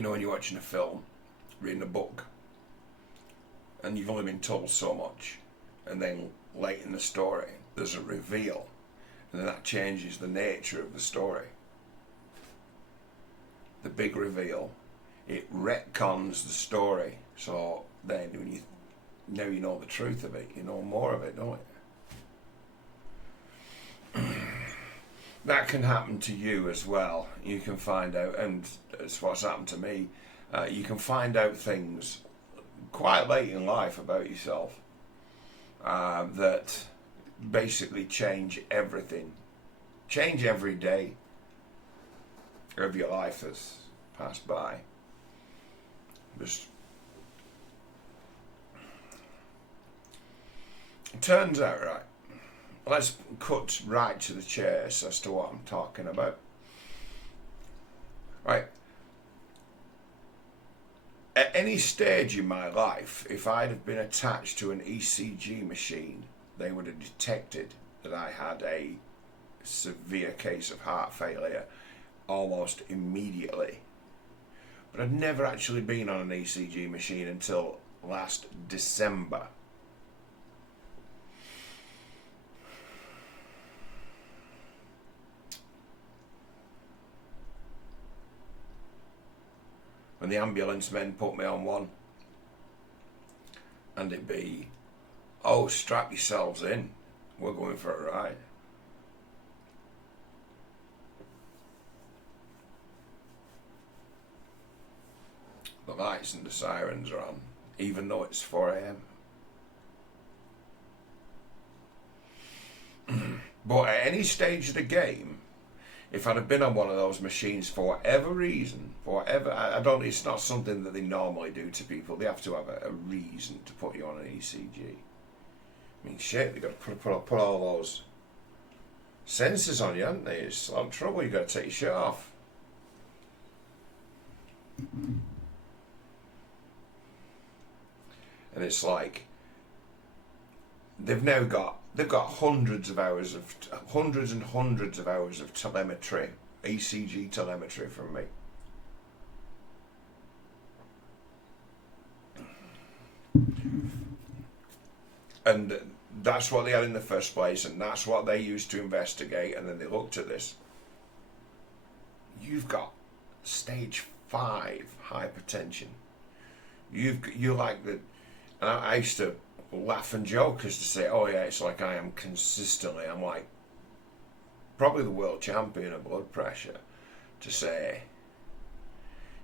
You know, when you're watching a film, reading a book, and you've only been told so much, and then late in the story there's a reveal, and then that changes the nature of the story. The big reveal, it retcons the story, so then when you know the truth of it, you know more of it, don't you? That can happen to you as well. You can find out, and it's what's happened to me, you can find out things quite late in life about yourself that basically change everything. Change every day of your life that's passed by. Just it turns out, right, let's cut right to the chase as to what I'm talking about. Right. At any stage in my life, if I'd have been attached to an ECG machine, they would have detected that I had a severe case of heart failure almost immediately. But I'd never actually been on an ECG machine until last December. When the ambulance men put me on one, and it'd be, oh, strap yourselves in, we're going for a ride. The lights and the sirens are on, even though it's 4 a.m. But at any stage of the game, if I'd have been on one of those machines for whatever reason, it's not something that they normally do to people. They have to have a reason to put you on an ECG. I mean, shit, they've got to put all those sensors on you, haven't they? It's a lot of trouble. You've got to take your shirt off. And it's like they've got hundreds and hundreds of hours of telemetry, ECG telemetry from me. And that's what they had in the first place, and that's what they used to investigate, and then they looked at this. You've got stage 5 hypertension. You're like the, and I used to laugh and joke as to say, oh yeah, it's like I am consistently, I'm like probably the world champion of blood pressure, to say,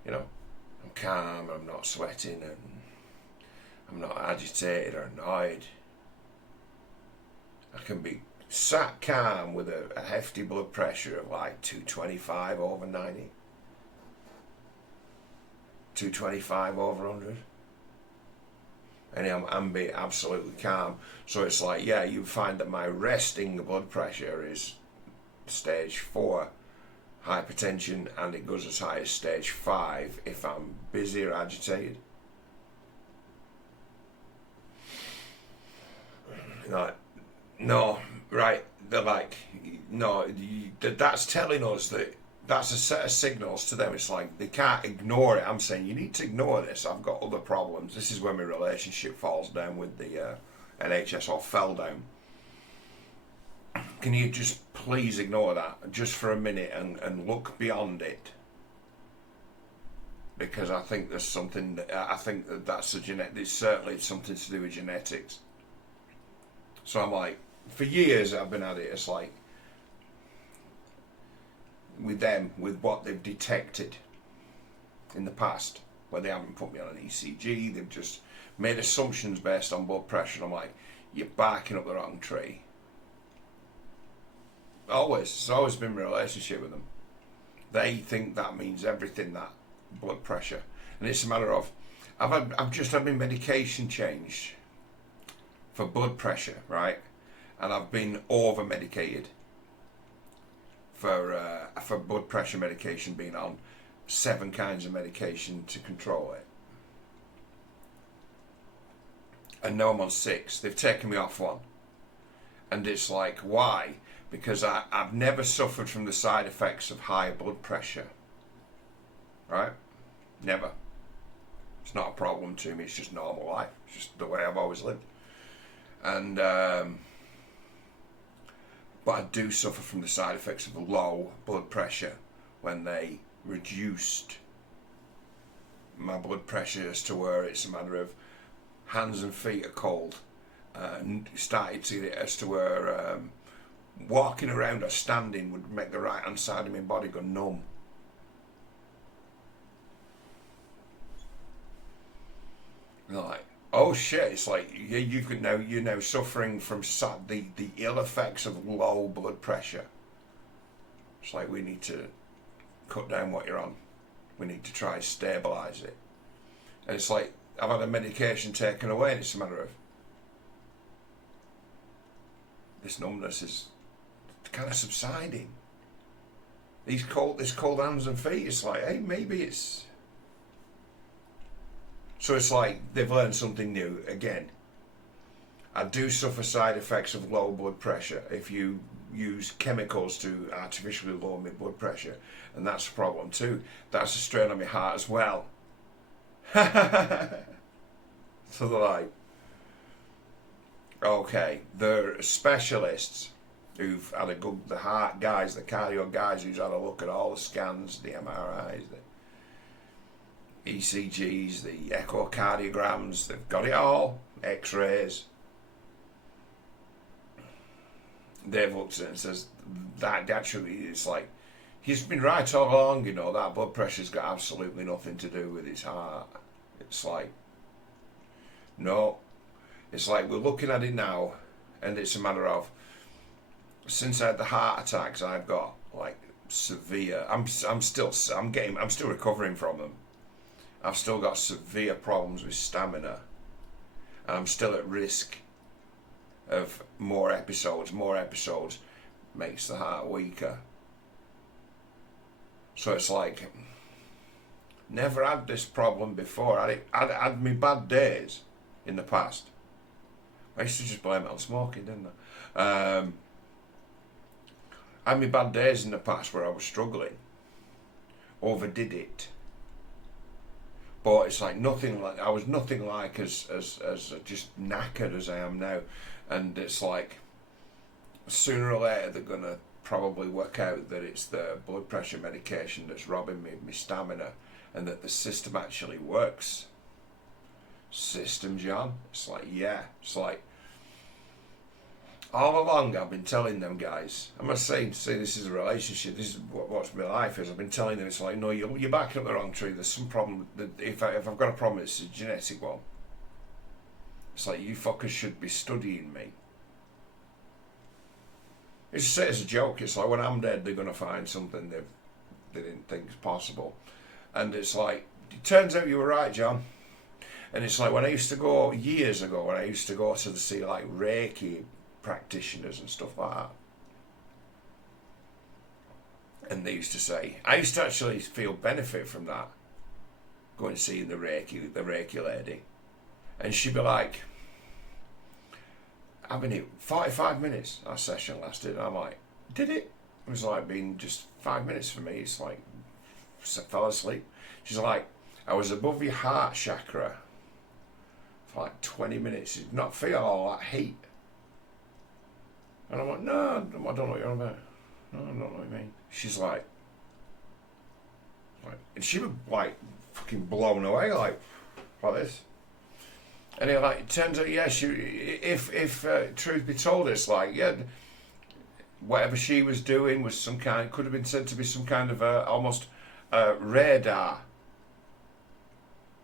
you know, I'm calm, I'm not sweating, and I'm not agitated or annoyed. I can be sat calm with a hefty blood pressure of like 225 over 90, 225 over 100. And I'm being absolutely calm. So it's like, yeah, you find that my resting blood pressure is stage 4 hypertension, and it goes as high as stage 5 if I'm busy or agitated. Like, no, right? They're like, no, that's telling us that that's a set of signals to them. It's like they can't ignore it. I'm saying you need to ignore this. I've got other problems. This is when my relationship falls down with the NHS, or fell down. Can you just please ignore that just for a minute and look beyond it? Because I think there's something I think that's a genetic. It's certainly something to do with genetics. So I'm like, for years I've been at it. It's like, with them, with what they've detected in the past, where they haven't put me on an ECG, they've just made assumptions based on blood pressure. I'm like, you're barking up the wrong tree. It's always been my relationship with them. They think that means everything, that blood pressure, and it's a matter of, I've just had my medication changed for blood pressure, right, and I've been over medicated for blood pressure medication, being on 7 kinds of medication to control it. And now I'm on 6. They've taken me off 1. And it's like, why? Because I've never suffered from the side effects of high blood pressure. Right? Never. It's not a problem to me. It's just normal life. It's just the way I've always lived. And but I do suffer from the side effects of low blood pressure when they reduced my blood pressure as to where it's a matter of hands and feet are cold. Started to get it as to where walking around or standing would make the right hand side of my body go numb. Like, oh shit, it's like you're now suffering from the ill effects of low blood pressure. It's like, we need to cut down what you're on. We need to try and stabilise it. And it's like, I've had a medication taken away and it's a matter of, this numbness is kind of subsiding. This cold hands and feet, it's like, hey, maybe it's... So it's like, they've learned something new again. I do suffer side effects of low blood pressure if you use chemicals to artificially lower my blood pressure, and that's a problem too. That's a strain on my heart as well. So they're like, okay, they're specialists who've had the heart guys, the cardio guys who's had a look at all the scans, the MRIs, the ECGs, the echocardiograms, they've got it all, X-rays. They've looked at it and says that actually it's like, he's been right all along, that blood pressure's got absolutely nothing to do with his heart. It's like, no, it's like we're looking at it now, and it's a matter of, since I had the heart attacks, I've got like severe. I'm still recovering from them. I've still got severe problems with stamina, and I'm still at risk of more episodes. More episodes makes the heart weaker. So it's like, never had this problem before. I'd had my bad days in the past. I used to just blame it on smoking, didn't I? I had my bad days in the past where I was struggling. Overdid it. But it's like I was nothing like as just knackered as I am now. And it's like, sooner or later they're going to probably work out that it's the blood pressure medication that's robbing me of my stamina, and that the system actually works. System, John? It's like, yeah. It's like, all along I've been telling them guys, I'm not saying this is a relationship, this is what my life is. I've been telling them, it's like, no, you're backing up the wrong tree. There's some problem. If I've got a problem, it's a genetic one. It's like, you fuckers should be studying me. It's just say as a joke. It's like, when I'm dead, they're going to find something they didn't think was possible. And it's like, it turns out you were right, John. And it's like, when I used to go, years ago, when I used to go to see like Reiki practitioners and stuff like that, and they used to say, I used to actually feel benefit from that, going and seeing the Reiki lady, and she'd be like, I've been here 45 minutes, that session lasted, and I'm like, did it? It was like being just 5 minutes for me. It's like, fell asleep. She's like, I was above your heart chakra for like 20 minutes. Did not feel all that heat. And I'm like, no, I don't know what you're on about. No, I don't know what you mean. She's like, and she was like fucking blown away, like this. And it turns out, yeah, if truth be told, it's like, yeah, whatever she was doing was could have been said to be some kind of almost radar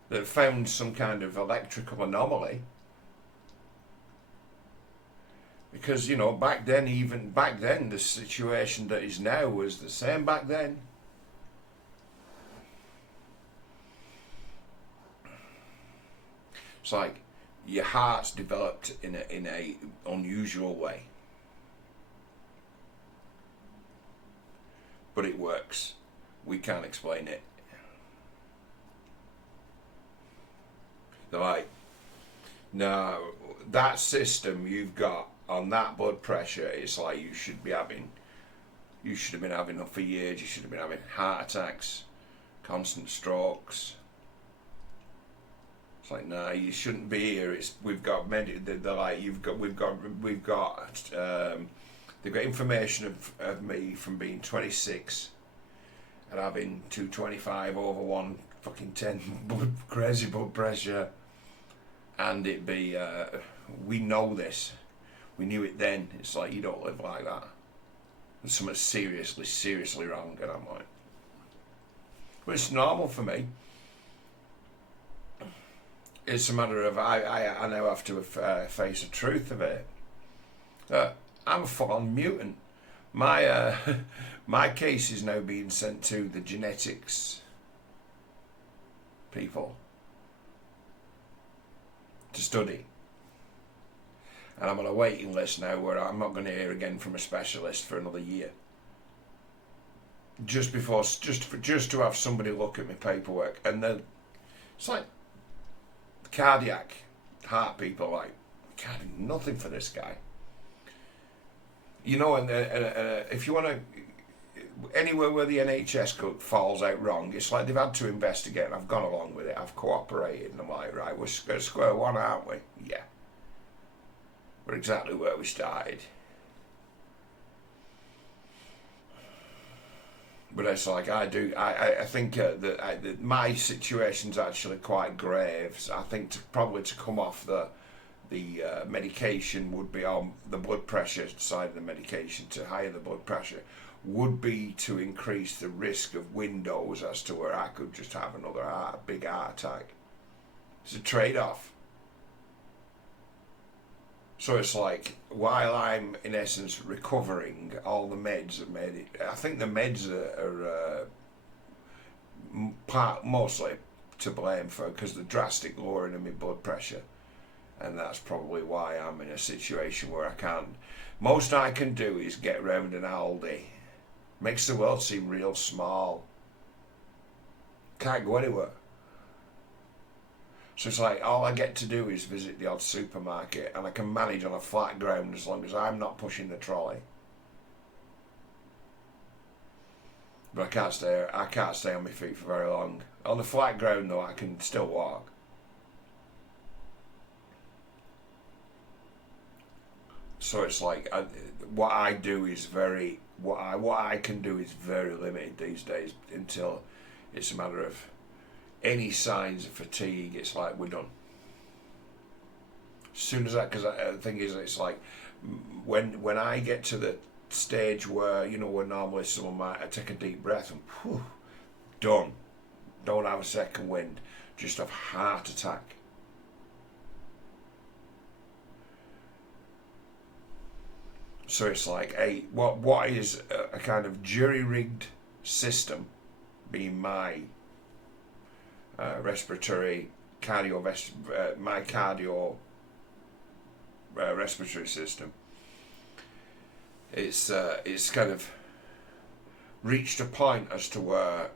that found some kind of electrical anomaly. Because, back then, the situation that is now was the same back then. It's like, your heart's developed in a unusual way. But it works. We can't explain it. They're like, no, that system you've got on that blood pressure, it's like you should have been having them for years. You should have been having heart attacks, constant strokes, It's like, nah, you shouldn't be here. We've got they're like, we've got they've got information of me from being 26 and having 225 over 1 fucking 10 crazy blood pressure, and it be we know this, we knew it then. It's like, you don't live like that. There's something seriously wrong, and I'm like, well, it's normal for me. It's a matter of I now have to face the truth of it. I'm a full-on mutant. My my case is now being sent to the genetics people to study, and I'm on a waiting list now where I'm not going to hear again from a specialist for another year. Just to have somebody look at my paperwork, and then it's like cardiac heart people like, we can't do nothing for this guy. You know, and if you want to, anywhere where the NHS falls out wrong, it's like they've had to investigate, and I've gone along with it, I've cooperated, and I'm like, right, we're at square one, aren't we? Yeah. We're exactly where we started. But it's like, I think that my situation's actually quite grave. So I think probably to come off the medication would be on the blood pressure side of the medication. To higher the blood pressure would be to increase the risk of windows as to where I could just have another big heart attack. It's a trade-off. So it's like, while I'm in essence recovering, all the meds have made it. I think the meds are mostly to blame for, because the drastic lowering of my blood pressure, and that's probably why I'm in a situation where I can't. Most I can do is get round an Aldi. Makes the world seem real small. Can't go anywhere. So it's like, all I get to do is visit the odd supermarket, and I can manage on a flat ground as long as I'm not pushing the trolley. But I can't stay on my feet for very long. On the flat ground though, I can still walk. So it's like, what I can do is very limited these days, until it's a matter of any signs of fatigue. It's like, we're done. As soon as that, because the thing is, it's like, when I get to the stage where, you know, where normally someone might take a deep breath and whew, done, don't have a second wind, just have heart attack. So it's like, what is a kind of jury-rigged system, being my respiratory respiratory system. It's kind of reached a point as to where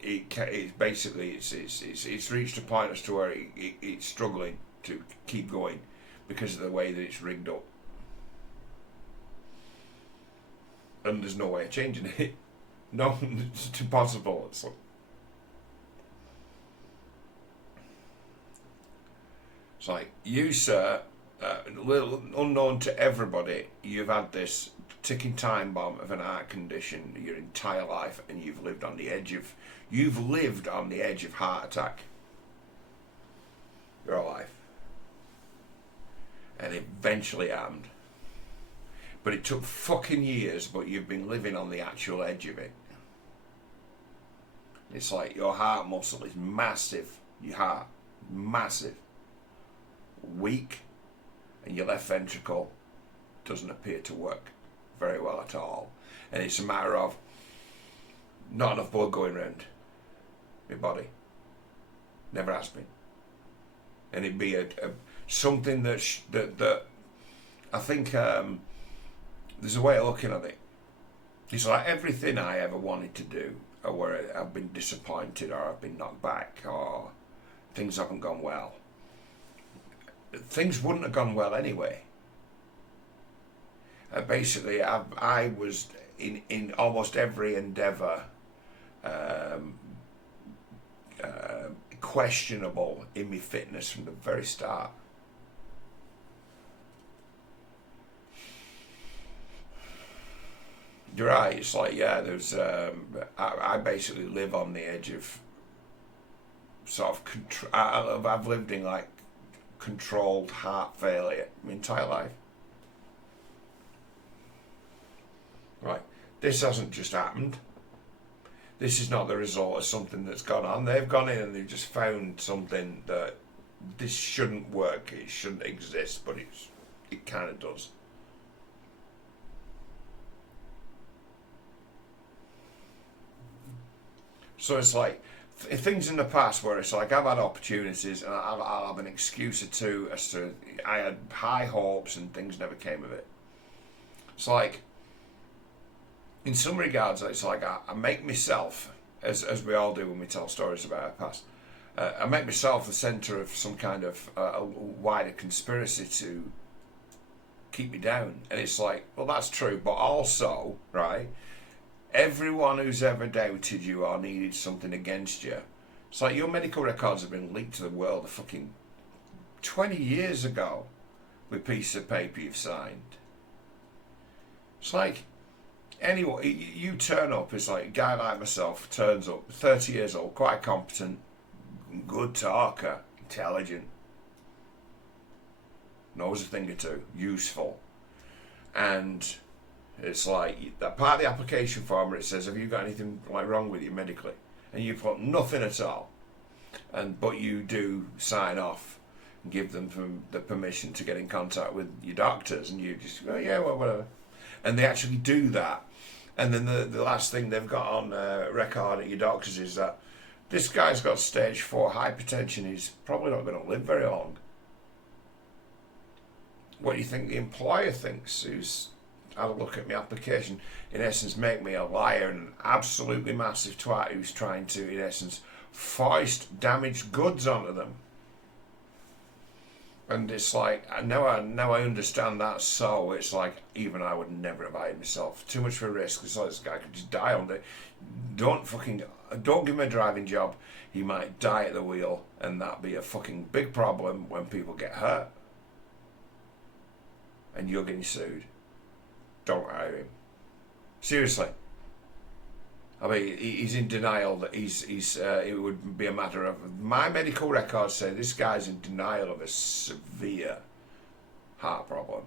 it's reached a point as to where it's struggling to keep going because of the way that it's rigged up, and there's no way of changing it. No, it's impossible. It's like, it's like, you, sir, little unknown to everybody, you've had this ticking time bomb of an heart condition your entire life, and you've lived on the edge of heart attack your life, and eventually it happened. But it took fucking years, but you've been living on the actual edge of it. It's like, your heart muscle is massive, your heart, massive, weak, and your left ventricle doesn't appear to work very well at all. And it's a matter of not enough blood going around my body. Never has been. And it'd be something that I think there's a way of looking at it. It's like, everything I ever wanted to do, or where I've been disappointed, or I've been knocked back, or things haven't gone well. Things wouldn't have gone well anyway. Basically, I was in almost every endeavour questionable in my fitness from the very start. You're right. It's like, yeah, there's. I basically live on the edge of sort of control. I've lived in like controlled heart failure my entire life. Right. This hasn't just happened. This is not the result of something that's gone on. They've gone in and they've just found something that this shouldn't work. It shouldn't exist, but it kind of does. So it's like things in the past where it's like I've had opportunities and I'll have an excuse or two as to I had high hopes and things never came of it. It's like, in some regards, it's like I make myself, as we all do when we tell stories about our past, I make myself the centre of some kind of a wider conspiracy to keep me down. And it's like, well, that's true, but also, right, everyone who's ever doubted you or needed something against you, it's like your medical records have been leaked to the world a fucking 20 years ago with a piece of paper you've signed. It's like, anyway, you turn up, it's like a guy like myself turns up, 30 years old, quite competent, good talker, intelligent, knows a thing or two, useful. And it's like that part of the application form where it says, have you got anything like wrong with you medically? And you put nothing at all. But you do sign off and give them the permission to get in contact with your doctors, and you just go, yeah, well, whatever. And they actually do that. And then the last thing they've got on record at your doctors is that this guy's got stage 4 hypertension. He's probably not going to live very long. What do you think the employer thinks, who's had a look at my application? In essence, make me a liar and an absolutely massive twat who's trying to, in essence, foist damaged goods onto them. And it's like, now I understand that, so it's like, even I would never have hired myself. Too much of a risk. It's like this guy could just die on the... Don't give him a driving job. He might die at the wheel, and that'd be a fucking big problem when people get hurt. And you're getting sued. Don't hire him. Seriously. I mean, he's in denial that it would be a matter of... My medical records say this guy's in denial of a severe heart problem.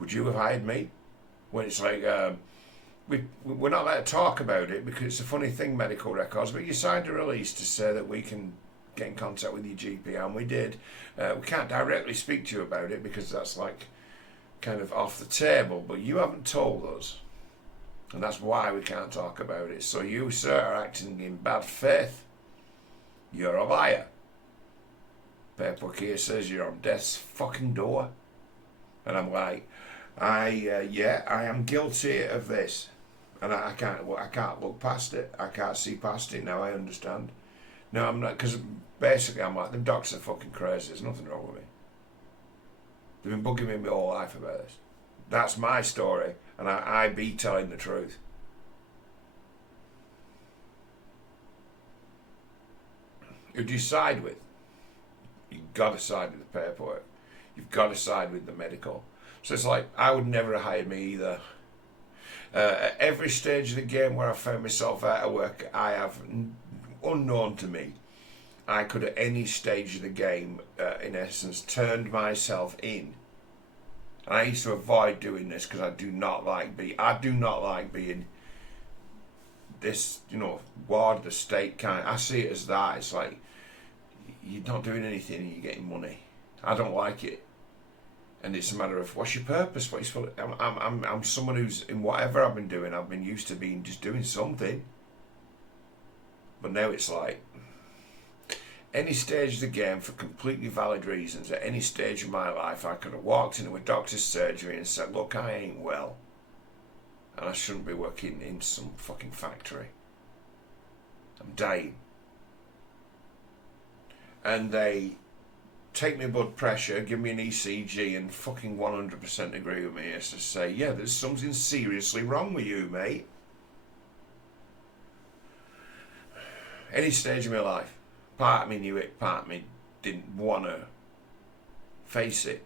Would you have hired me? When it's like, we're not allowed to talk about it because it's a funny thing, medical records, but you signed a release to say that we can get in contact with your GP, and we did. We can't directly speak to you about it because that's like kind of off the table, but you haven't told us. And that's why we can't talk about it. So you, sir, are acting in bad faith. You're a liar. Paperwork here says you're on death's fucking door. And I'm like, I am guilty of this. And I can't look past it. I can't see past it. Now I understand. No, I'm not, because basically I'm like, them doctors are fucking crazy. There's nothing wrong with me. They've been bugging me my whole life about this. That's my story, and I be telling the truth. Who do you side with? You've got to side with the paperwork. You've got to side with the medical. So it's like, I would never have hired me either. At every stage of the game where I found myself out of work, I have, unknown to me, I could at any stage of the game, in essence, turned myself in. And I used to avoid doing this because I do not like being this, ward of the state kind. I see it as that. It's like, you're not doing anything and you're getting money. I don't like it. And it's a matter of, what's your purpose? I'm someone who's, in whatever I've been doing, I've been used to being just doing something. But now it's like, any stage of the game, for completely valid reasons, at any stage of my life, I could have walked into a doctor's surgery and said, look, I ain't well, and I shouldn't be working in some fucking factory. I'm dying. And they take my blood pressure, give me an ECG, and fucking 100% agree with me as to say, yeah, there's something seriously wrong with you, mate. Any stage of my life, part of me knew it, part of me didn't want to face it.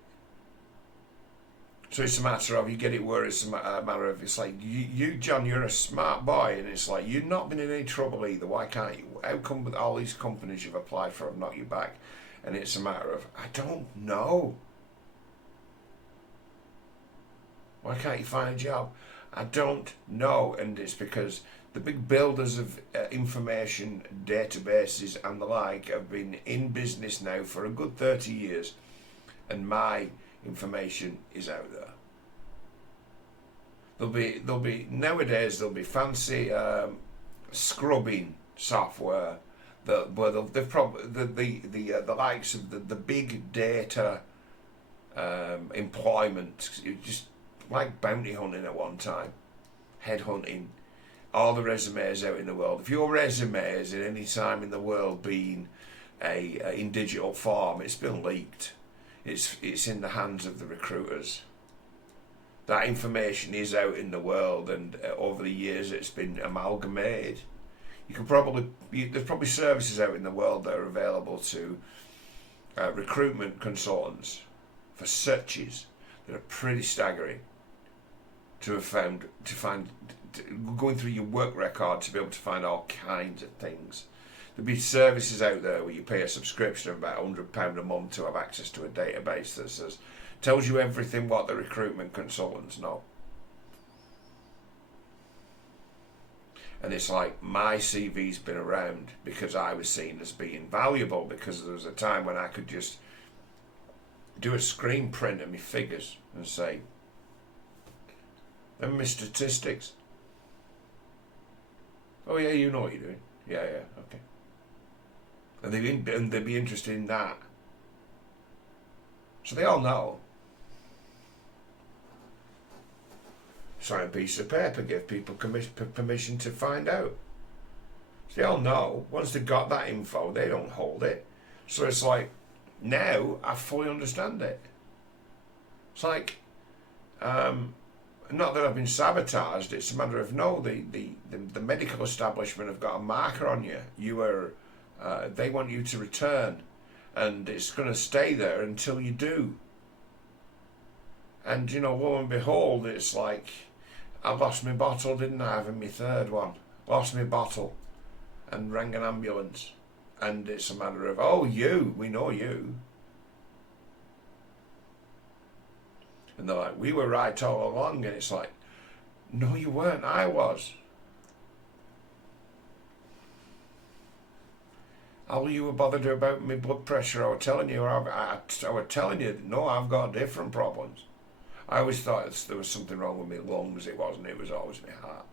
So it's a matter of, you get it where it's a matter of, it's like, you John, you're a smart boy, and it's like, you've not been in any trouble either, why can't you? How come with all these companies you've applied for have knocked you back? And it's a matter of, I don't know. Why can't you find a job? I don't know. And it's because the big builders of information databases and the like have been in business now for a good 30 years, and my information is out there. There'll be nowadays there'll be fancy scrubbing software that where they've probably the likes of the big data employment, just like bounty hunting at one time, head hunting, all the resumes out in the world. If your resume is at any time in the world being in digital form, it's been leaked. It's in the hands of the recruiters. That information is out in the world, and over the years it's been amalgamated. You can there's probably services out in the world that are available to recruitment consultants for searches that are pretty staggering. Going through your work record to be able to find all kinds of things. There'll be services out there where you pay a subscription of about £100 a month to have access to a database that tells you everything what the recruitment consultants know. And it's like, my CV's been around because I was seen as being valuable, because there was a time when I could just do a screen print of my figures and say, and my statistics. Oh yeah, you know what you're doing. Yeah, okay. And they'd be interested in that. So they all know. Sign a piece of paper, give people permission to find out. So they all know. Once they've got that info, they don't hold it. So it's like, now I fully understand it. It's like, not that I've been sabotaged. It's a matter of, no, the medical establishment have got a marker on you. You are. They want you to return, and it's going to stay there until you do. And lo and behold, it's like, I lost my bottle, didn't I? Having my third one, lost my bottle, and rang an ambulance. And it's a matter of, oh, we know you. And they're like, we were right all along, and it's like, no, you weren't. I was. All you were bothered about my blood pressure. I was telling you, no, I've got different problems. I always thought there was something wrong with my lungs. It wasn't. It was always my heart.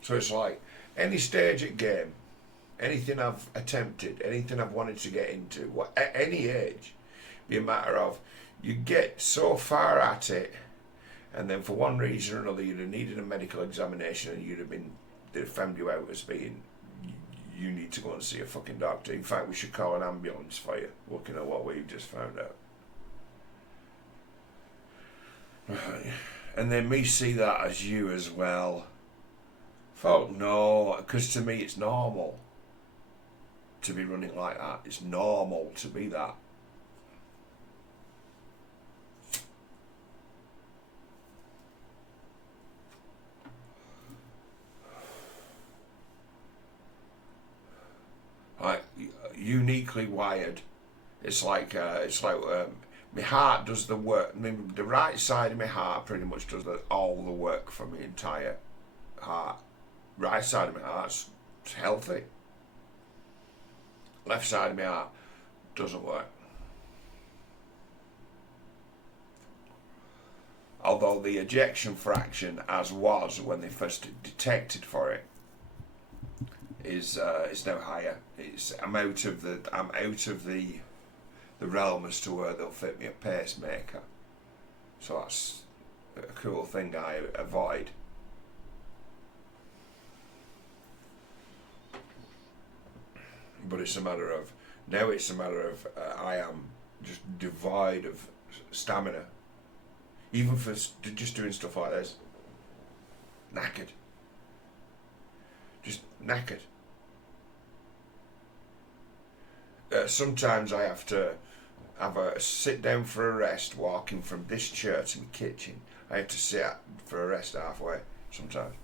So it's like, any stage at game, anything I've attempted, anything I've wanted to get into, at any age, be a matter of, you get so far at it, and then for one reason or another you'd have needed a medical examination, and they'd have found you out as being, you need to go and see a fucking doctor. In fact, we should call an ambulance for you, looking at what we've just found out. Right. And then me see that as you as well. Fuck no, because to me it's normal to be running like that. It's normal to be that. Like, uniquely wired. It's like my heart does the work. The right side of my heart pretty much does all the work for my entire heart. Right side of my heart's healthy. Left side of my heart doesn't work. Although the ejection fraction, as was when they first detected for it, is now higher. I'm out of the realm as to where they'll fit me a pacemaker. So that's a cool thing I avoid. But it's a matter of, I am just devoid of stamina, even for just doing stuff like this. knackered. Just knackered. Sometimes I have to have a sit down for a rest walking from this chair to my kitchen. I have to sit for a rest halfway sometimes.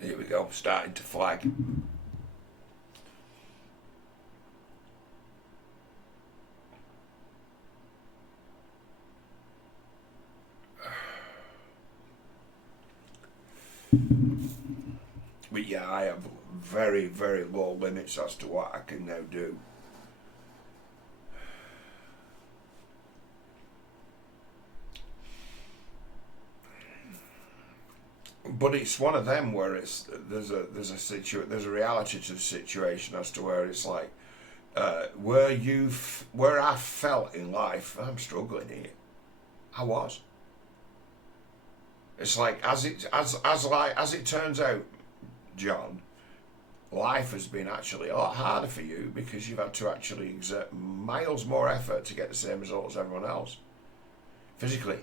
Here we go, starting to flag. But yeah, I have very, very low limits as to what I can now do. But it's one of them where there's a reality to the situation as to where it's like where I felt in life I'm struggling here. I was. It's like as it turns out, John, life has been actually a lot harder for you because you've had to actually exert miles more effort to get the same result as everyone else, physically.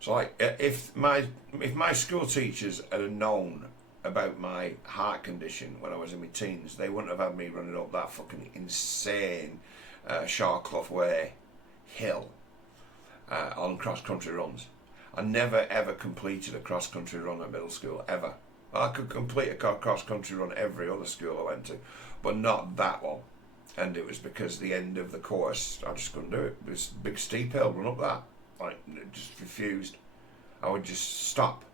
So like, if my school teachers had known about my heart condition when I was in my teens, they wouldn't have had me running up that fucking insane Shawclough Way hill on cross-country runs. I never ever completed a cross-country run at middle school, ever. I could complete a cross-country run every other school I went to, but not that one. And it was because the end of the course, I just couldn't do it. This big steep hill, run up that. Like, just refused. I would just stop.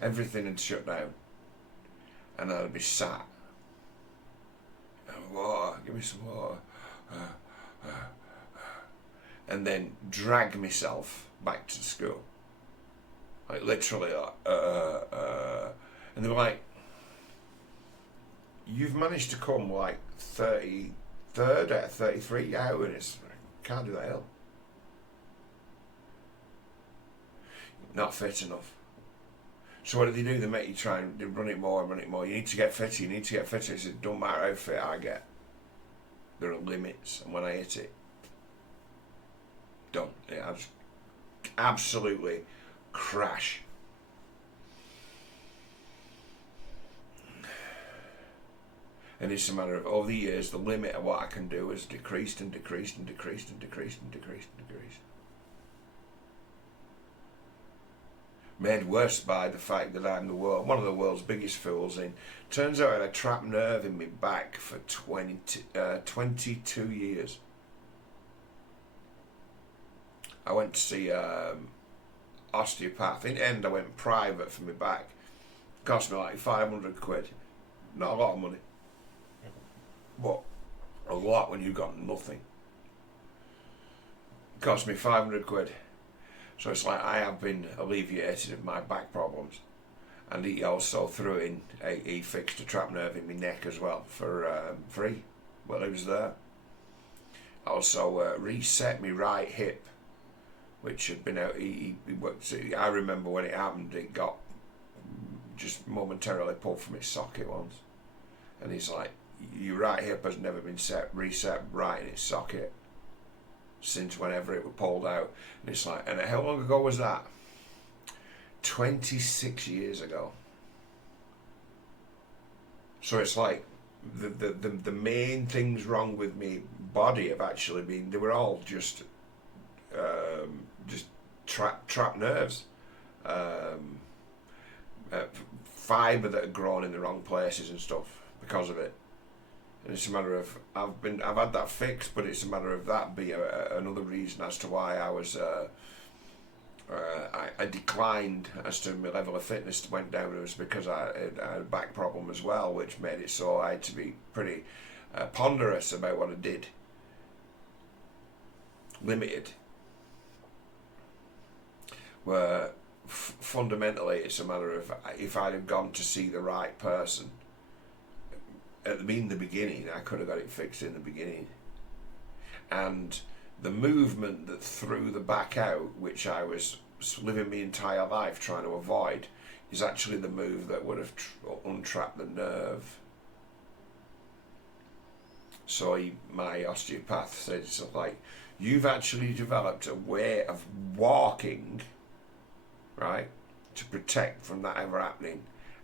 Everything had shut down. And I'd be sat. Water, give me some water. And then drag myself back to school. Like, literally, and they were like, you've managed to come like 33rd out of 33 out, and it's, can't do that hill. Not fit enough. So what do? They make you try and run it more and run it more. You need to get fitter, you need to get fitter. It said, don't matter how fit I get. There are limits, and when I hit it, done. Yeah, I just absolutely crash. And it's a matter of, over the years, the limit of what I can do has decreased and decreased and decreased and decreased and decreased and decreased. Made worse by the fact that I'm one of the world's biggest fools. In turns out I had a trapped nerve in my back for 22 years. I went to see osteopath. In the end, I went private for my back. It cost me like 500 quid. Not a lot of money, but a lot when you've got nothing. It cost me 500 quid. So it's like I have been alleviated of my back problems. And he also threw in, he fixed a trapped nerve in my neck as well for free. Well, he was there. Also reset my right hip, which had been out. He worked. I remember when it happened, it got just momentarily pulled from its socket once. And he's like, your right hip has never been reset right in its socket since whenever it was pulled out. And it's like, and how long ago was that? 26 years ago. So it's like the main things wrong with me body have actually been, they were all just trapped nerves, fibre that had grown in the wrong places and stuff because of it. And it's a matter of, I've had that fixed, but it's a matter of that be another reason as to why I was I declined as to my level of fitness went down. It was because I had a back problem as well, which made it so I had to be pretty ponderous about what I did. Limited. Where fundamentally it's a matter of, if I'd have gone to see the right person in the beginning, I could have got it fixed in the beginning. And the movement that threw the back out, which I was living my entire life trying to avoid, is actually the move that would have untrapped the nerve. So my osteopath said, it's like, you've actually developed a way of walking, right, to protect from that ever happening,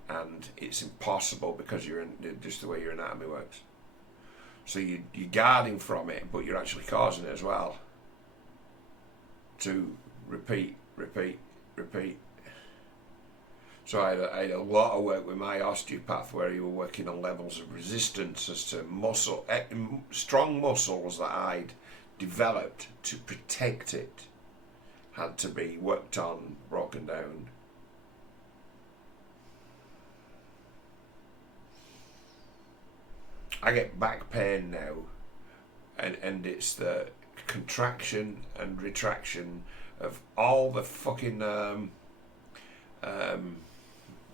and it's impossible because you're just the way your anatomy works. So you're guarding from it, but you're actually causing it as well. To repeat. So I had a lot of work with my osteopath where he was working on levels of resistance as to strong muscles that I'd developed to protect it had to be worked on, broken down. I get back pain now, and it's the contraction and retraction of all the fucking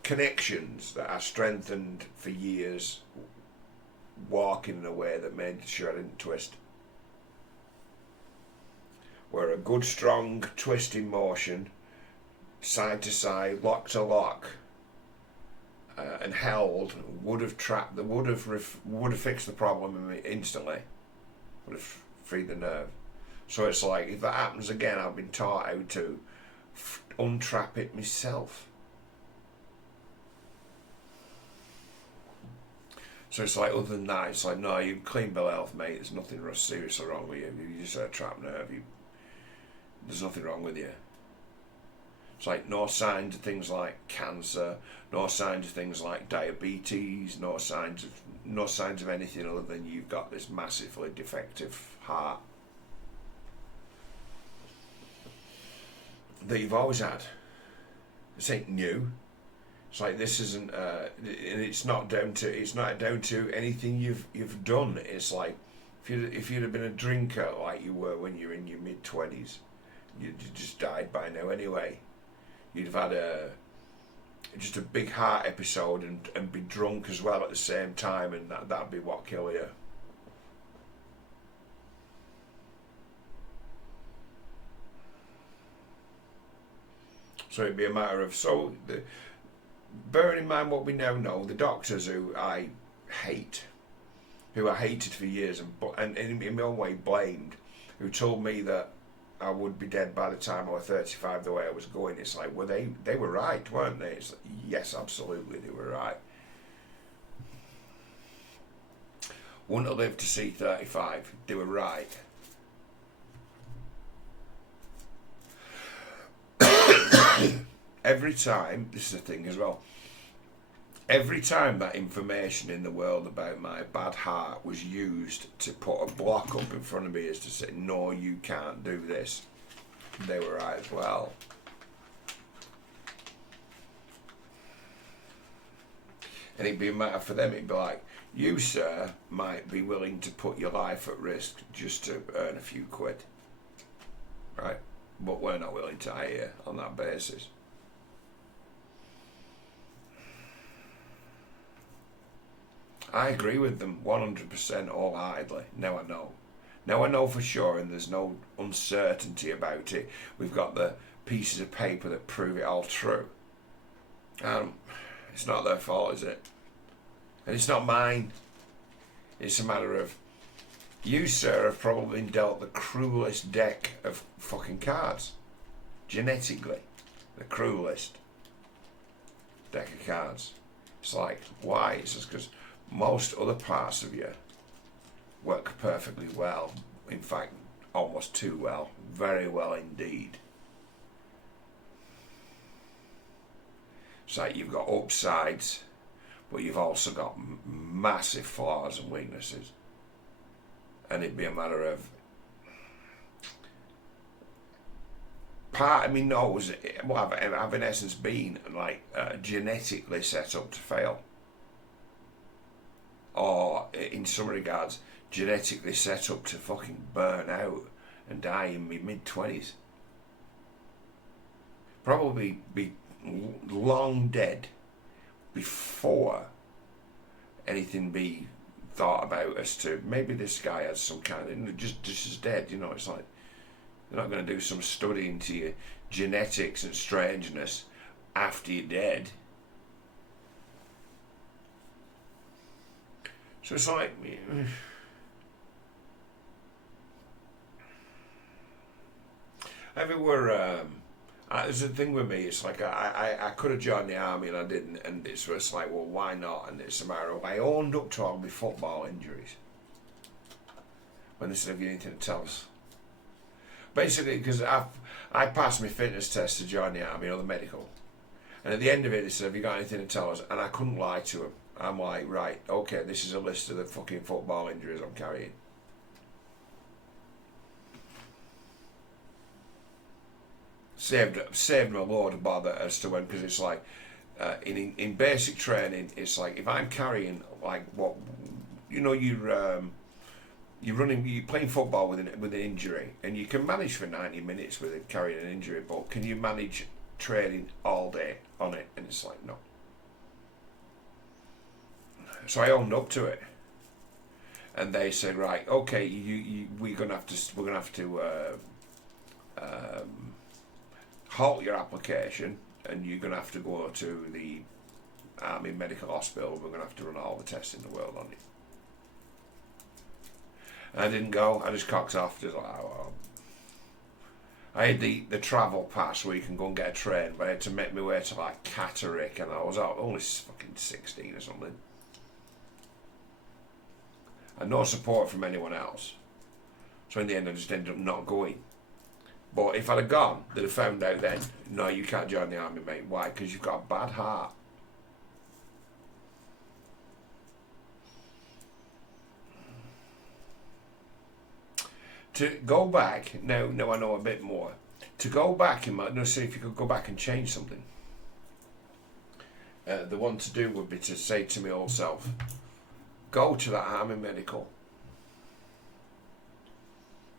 connections that I strengthened for years, walking in a way that made sure I didn't twist. Where a good strong twisting motion, side to side, lock to lock, and held would have fixed the problem instantly, would have freed the nerve. So it's like, if that happens again, I've been taught how to untrap it myself. So it's like, other than that, it's like, no, you clean bill of health, mate. There's nothing seriously wrong with you. You just had a trapped nerve. There's nothing wrong with you. It's like no signs of things like cancer, no signs of things like diabetes, no signs of anything other than you've got this massively defective heart that you've always had. This ain't new. It's like, this isn't, it's not down to anything you've done. It's like, if you'd have been a drinker like you were when you were in your mid-20s, you'd just died by now anyway. You'd have had just a big heart episode and be drunk as well at the same time, and that'd be what killed you. So it'd be a matter of, bearing in mind what we now know, the doctors who I hate, who I hated for years and in my own way blamed, who told me that I would be dead by the time I was 35 the way I was going, it's like, well, they were right, weren't they? It's like, yes, absolutely, they were right. Wouldn't have lived to see 35, they were right. Every time, this is a thing as well, every time that information in the world about my bad heart was used to put a block up in front of me as to say, no, you can't do this, they were right as well. And it'd be a matter for them, it'd be like, you, sir, might be willing to put your life at risk just to earn a few quid, right? But we're not willing to hire on that basis. I agree with them 100% wholeheartedly. Now I know. Now I know for sure, and there's no uncertainty about it. We've got the pieces of paper that prove it all true. It's not their fault, is it? And it's not mine. It's a matter of, you, sir, have probably been dealt the cruelest deck of fucking cards. Genetically. The cruelest deck of cards. It's like, why? It's just because most other parts of you work perfectly well. In fact, almost too well. Very well indeed. It's like you've got upsides, but you've also got massive flaws and weaknesses. And it'd be a matter of, part of me knows I've in essence been like genetically set up to fail, or in some regards genetically set up to fucking burn out and die in my mid-20s. Probably be long dead before anything be thought about as to maybe this guy has some kind of just as dead. You know, it's like they're not going to do some study into your genetics and strangeness after you're dead. So it's like, If it were, there's a thing with me. It's like I could have joined the army and I didn't, and it's just like, well, why not? And it's a matter of I owned up to all my football injuries. When they said, "Have you anything to tell us?" Basically, because I passed my fitness test to join the army or the medical, and at the end of it, they said, "Have you got anything to tell us?" And I couldn't lie to them. I'm like, right, okay, this is a list of the fucking football injuries I'm carrying. Saved me a load of bother as to when, because it's like in basic training, it's like if I'm carrying like what you're playing football with an injury, and you can manage for 90 minutes with it carrying an injury, but can you manage training all day on it? And it's like, no. So I owned up to it, and they said, right, okay, we're gonna have to halt your application, and you're gonna have to go to the Army Medical Hospital. We're gonna have to run all the tests in the world on you. And I didn't go. I just cocked off. Just like, oh, well. I had the travel pass where you can go and get a train, but I had to make my way to like Knackered, and I was only fucking 16 or something. And no support from anyone else. So in the end, I just ended up not going. But if I'd have gone, they'd have found out then, no, you can't join the army, mate. Why? Because you've got a bad heart. To go back, now I know a bit more. To go back, see if you could go back and change something. The one to do would be to say to my old self, go to that army medical,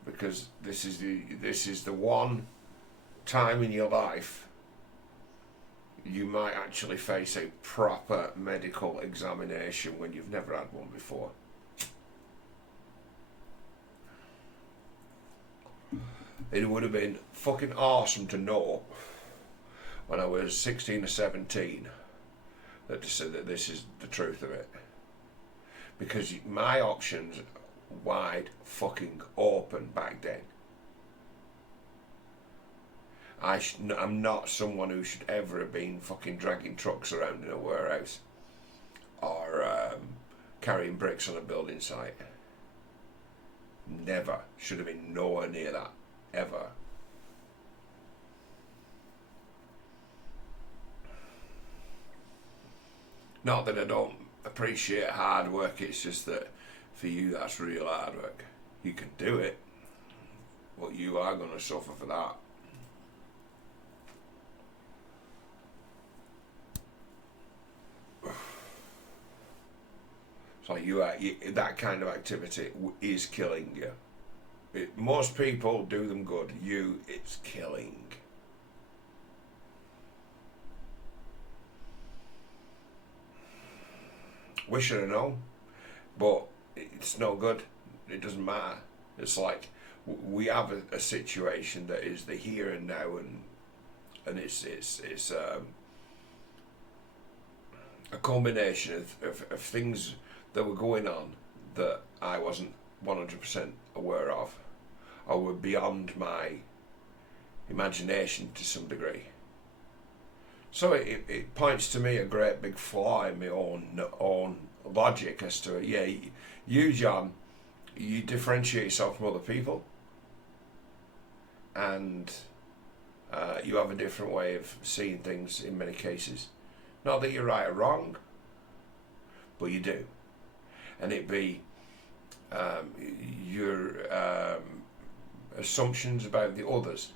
because this is the one time in your life you might actually face a proper medical examination when you've never had one before. It would have been fucking awesome to know when I was 16 or 17 that to say that this is the truth of it. Because my options wide fucking open back then. I'm not someone who should ever have been fucking dragging trucks around in a warehouse or carrying bricks on a building site. Never. Should have been nowhere near that. Ever. Not that I don't appreciate hard work, it's just that for you that's real hard work. You can do it, but you are going to suffer for that. So that kind of activity is killing you. Most people do them good. It's killing. Wish I'd have known, but it's no good. It doesn't matter. It's like we have a situation that is the here and now, and it's a combination of things that were going on that I wasn't 100% aware of, or were beyond my imagination to some degree. So it points to me a great big flaw in my own logic as to, you John, you differentiate yourself from other people, and you have a different way of seeing things in many cases. Not that you're right or wrong, but you do. And it be your assumptions about the others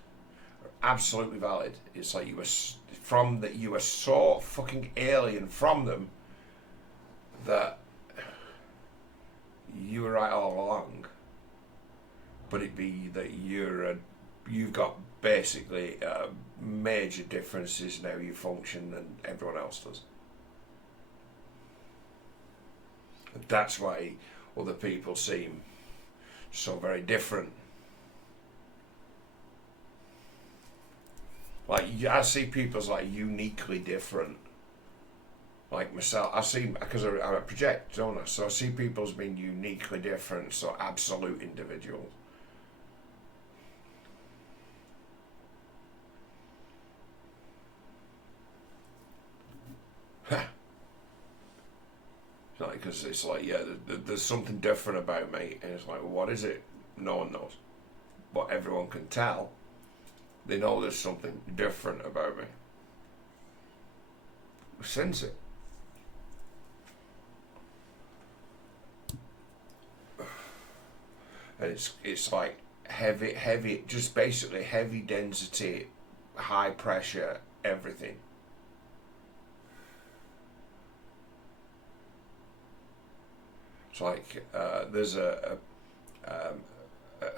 are absolutely valid. It's like you were so fucking alien from them that you were right all along. But it be that you've got basically major differences in how you function than everyone else does. And that's why other people seem so very different. Like, I see people as like uniquely different. Like myself, I see, because I project, don't I? So I see people as being uniquely different, so absolute individuals. Because it's like, yeah, there's something different about me, and it's like, well, what is it? No one knows, but everyone can tell. They know there's something different about me. Sense it. And it's like heavy, just basically heavy density, high pressure, everything. It's like there's a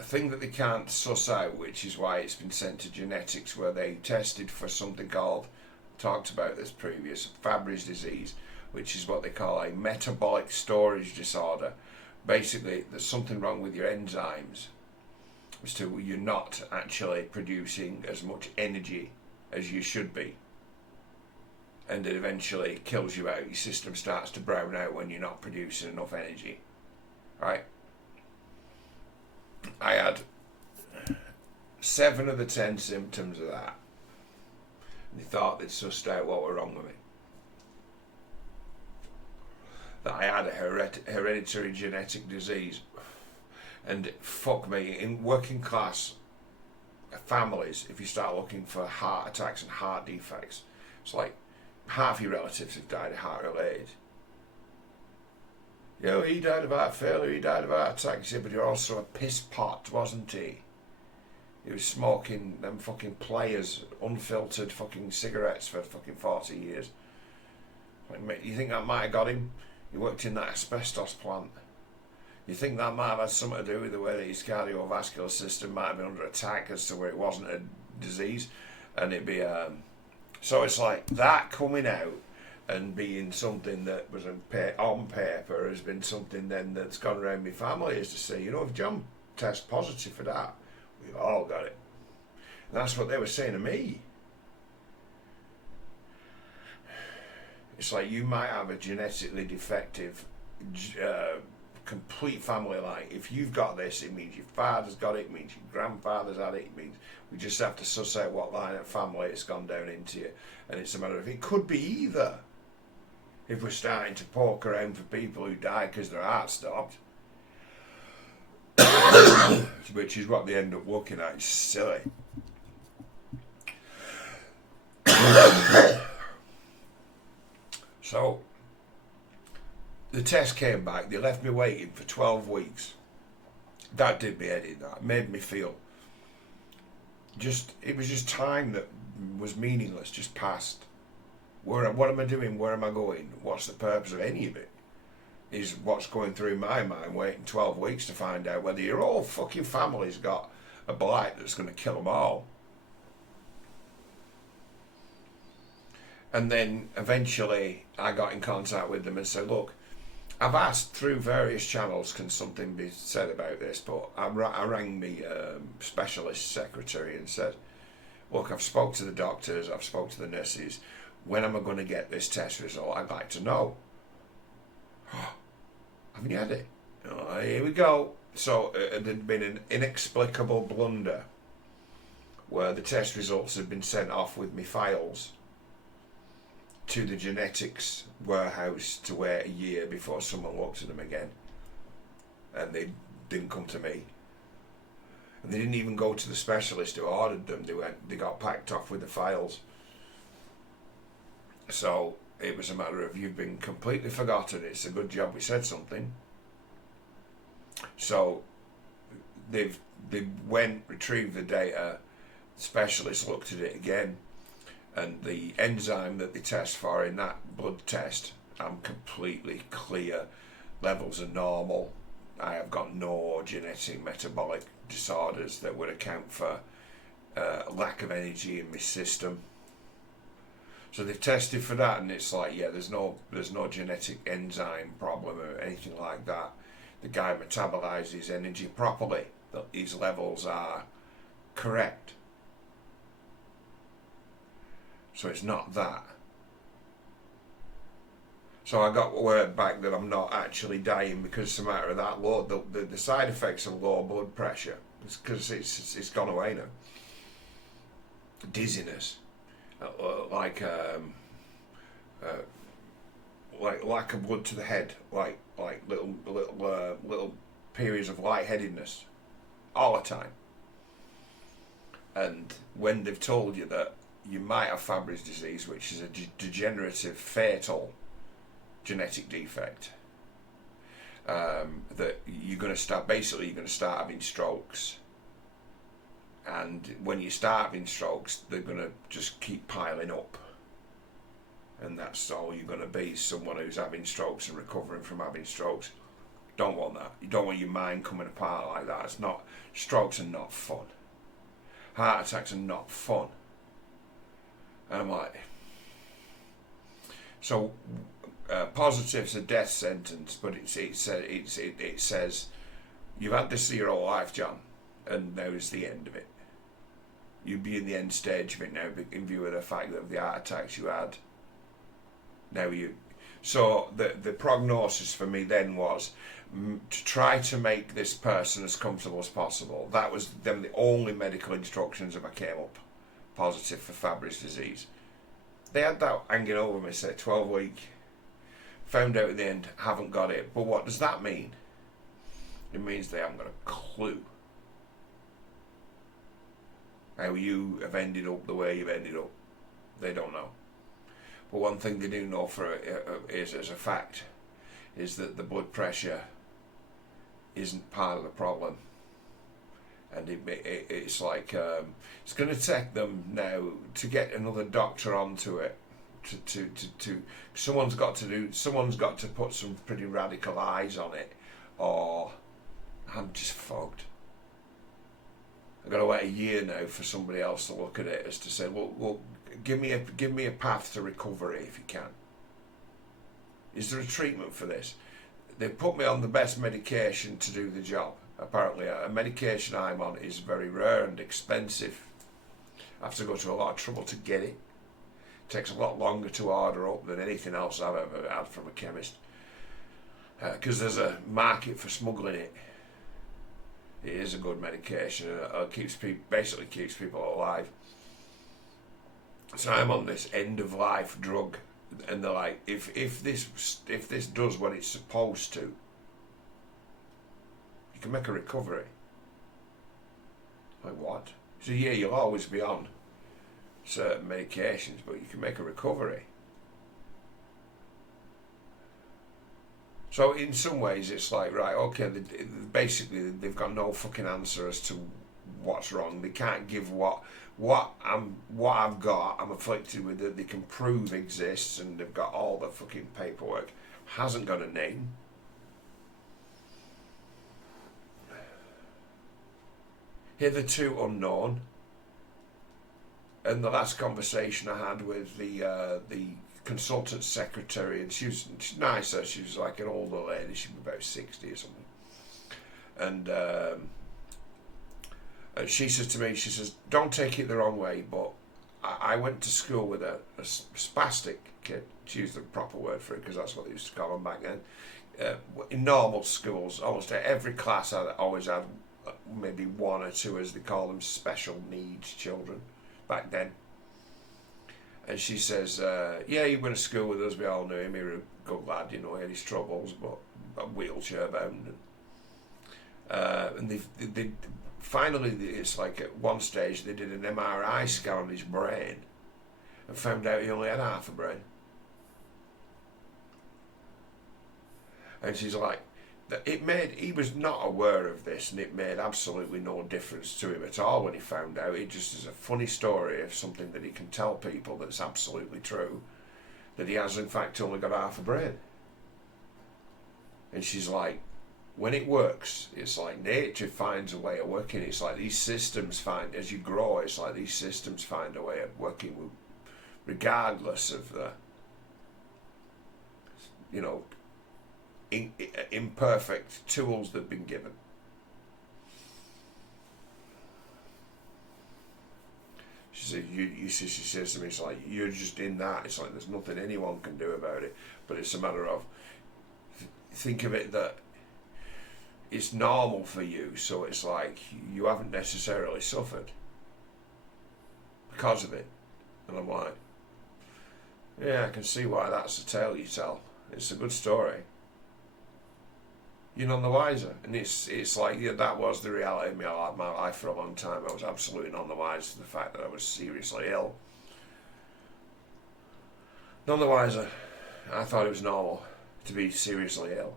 thing that they can't suss out, which is why it's been sent to genetics, where they tested for something called, talked about this previous, Fabry's disease, which is what they call a metabolic storage disorder. Basically, there's something wrong with your enzymes, as to you're not actually producing as much energy as you should be, and it eventually kills you out. Your system starts to brown out when you're not producing enough energy, right? I had 7 of the 10 symptoms of that. And they thought they'd sussed out what were wrong with me. That I had a hereditary genetic disease. And fuck me, in working class families, if you start looking for heart attacks and heart defects, it's like half your relatives have died of heart related. Yo, he died of heart failure, he died of heart attack. You say, but you're also a piss pot, wasn't he? He was smoking them fucking players, unfiltered fucking cigarettes for fucking 40 years. Like, mate, you think that might have got him? He worked in that asbestos plant. You think that might have had something to do with the way that his cardiovascular system might have been under attack, as to where it wasn't a disease, and it'd be so it's like that coming out and being something that was on paper has been something then that's gone around my family, is to say, you know, if John tests positive for that, we've all got it. And that's what they were saying to me. It's like you might have a genetically defective complete family line. If you've got this, it means your father's got it, it means your grandfather's had it, it means we just have to suss out what line of family it's gone down into you. And it's a matter of, it could be either. If we're starting to poke around for people who died because their heart stopped, which is what they end up looking at. It's silly. So the test came back. They left me waiting for 12 weeks. That did me head in. That made me feel it was just time that was meaningless, just passed. What am I doing? Where am I going? What's the purpose of any of it? Is what's going through my mind, waiting 12 weeks to find out whether your whole fucking family's got a blight that's going to kill them all. And then eventually I got in contact with them and said, look, I've asked through various channels, can something be said about this? But I rang me specialist secretary and said, look, I've spoke to the doctors, I've spoke to the nurses. When am I going to get this test result? I'd like to know. Haven't you had it? Oh, here we go. So there'd been an inexplicable blunder where the test results had been sent off with me files to the genetics warehouse to wait a year before someone looked at them again, and they didn't come to me, and they didn't even go to the specialist who ordered them. They got packed off with the files. So it was a matter of, you've been completely forgotten. It's a good job we said something. So they went, retrieved the data, the specialist looked at it again, and the enzyme that they test for in that blood test, I'm completely clear. Levels are normal. I have got no genetic metabolic disorders that would account for lack of energy in my system. So they've tested for that, and it's like, yeah, there's no genetic enzyme problem or anything like that. The guy metabolizes energy properly. His levels are correct. So it's not that. So I got word back that I'm not actually dying because it's a matter of that low. The side effects of low blood pressure, because it's gone away now. Dizziness, like lack of blood to the head, like little periods of lightheadedness all the time. And when they've told you that you might have Fabry's disease, which is a degenerative, fatal genetic defect, that you're going to start having strokes, and when you start having strokes, they're going to just keep piling up, and that's all you're going to be, someone who's having strokes and recovering from having strokes. Don't want that. You don't want your mind coming apart like that. It's not. Strokes are not fun. Heart attacks are not fun. And I'm like, so positive's a death sentence, but it says you've had this your whole life, John, and now is the end of it. You'd be in the end stage of it now, in view of the fact that the heart attacks you had. So the prognosis for me then was to try to make this person as comfortable as possible. That was them the only medical instructions if I came up positive for Fabry's disease. They had that hanging over me, say 12 week. Found out in the end, haven't got it. But what does that mean? It means they haven't got a clue how you have ended up the way you've ended up. They don't know. But one thing they do know is as a fact is that the blood pressure isn't part of the problem, and it's like it's going to take them now to get another doctor onto it. To someone's got to put some pretty radical eyes on it, or I'm just fogged. I've got to wait a year now for somebody else to look at it as to say, well, give me a path to recovery if you can. Is there a treatment for this? They put me on the best medication to do the job. Apparently, a medication I'm on is very rare and expensive. I have to go to a lot of trouble to get it. It takes a lot longer to order up than anything else I've ever had from a chemist. Because there's a market for smuggling it. It is a good medication. It basically keeps people alive. So I'm on this end of life drug, and they're like, if this does what it's supposed to, you can make a recovery. Like what? So yeah, you'll always be on certain medications, but you can make a recovery. So in some ways it's like, right, okay, basically they've got no fucking answer as to what's wrong. They can't give what I've got, I'm afflicted with, that they can prove exists, and they've got all the fucking paperwork. Hasn't got a name. Hitherto unknown. And the last conversation I had with the consultant secretary, and she's nicer, she was like an older lady, she was about 60 or something, and she says to me, she says, don't take it the wrong way, but I went to school with a spastic kid. She used the proper word for it because that's what they used to call them back then. In normal schools, almost every class always had maybe one or two, as they call them, special needs children back then. And she says, yeah, he went to school with us, we all knew him, he was a good lad, you know, he had his troubles, but wheelchair bound. And they finally, it's like at one stage they did an MRI scan on his brain and found out he only had half a brain. And she's like, he was not aware of this, and it made absolutely no difference to him at all when he found out. It just is a funny story of something that he can tell people that's absolutely true, that he has in fact only got half a brain. And she's like, when it works, it's like nature finds a way of working. It's like these systems find, as you grow, it's like these systems find a way of working with, regardless of the, you know, imperfect tools they've been given. She said, she says to me, it's like, you're just in that. It's like there's nothing anyone can do about it. But it's a matter of, think of it that it's normal for you, so it's like you haven't necessarily suffered because of it. And I'm like, yeah, I can see why that's the tale you tell. It's a good story. You're none the wiser. And it's like, yeah, that was the reality of my life for a long time. I was absolutely none the wiser to the fact that I was seriously ill. None the wiser. I thought it was normal to be seriously ill.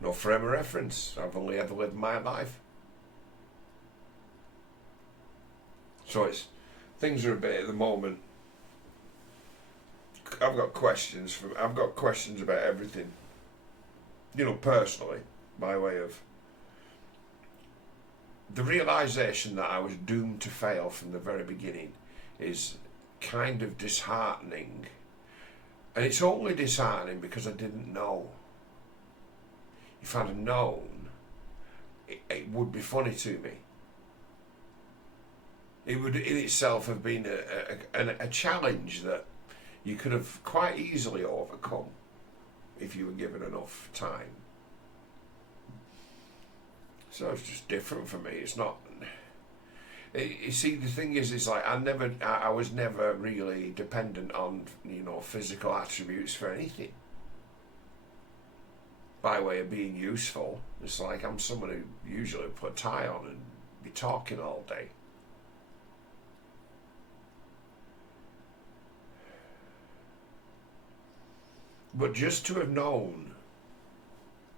No frame of reference. I've only ever lived my life. So things are a bit at the moment. I've got questions about everything. Personally, by way of the realisation that I was doomed to fail from the very beginning is kind of disheartening. And it's only disheartening because I didn't know. If I'd have known, it would be funny to me. It would in itself have been a challenge that you could have quite easily overcome if you were given enough time. So it's just different for me. It's not. You see, the thing is, it's like I was never really dependent on physical attributes for anything. By way of being useful, it's like I'm someone who usually put a tie on and be talking all day. But just to have known,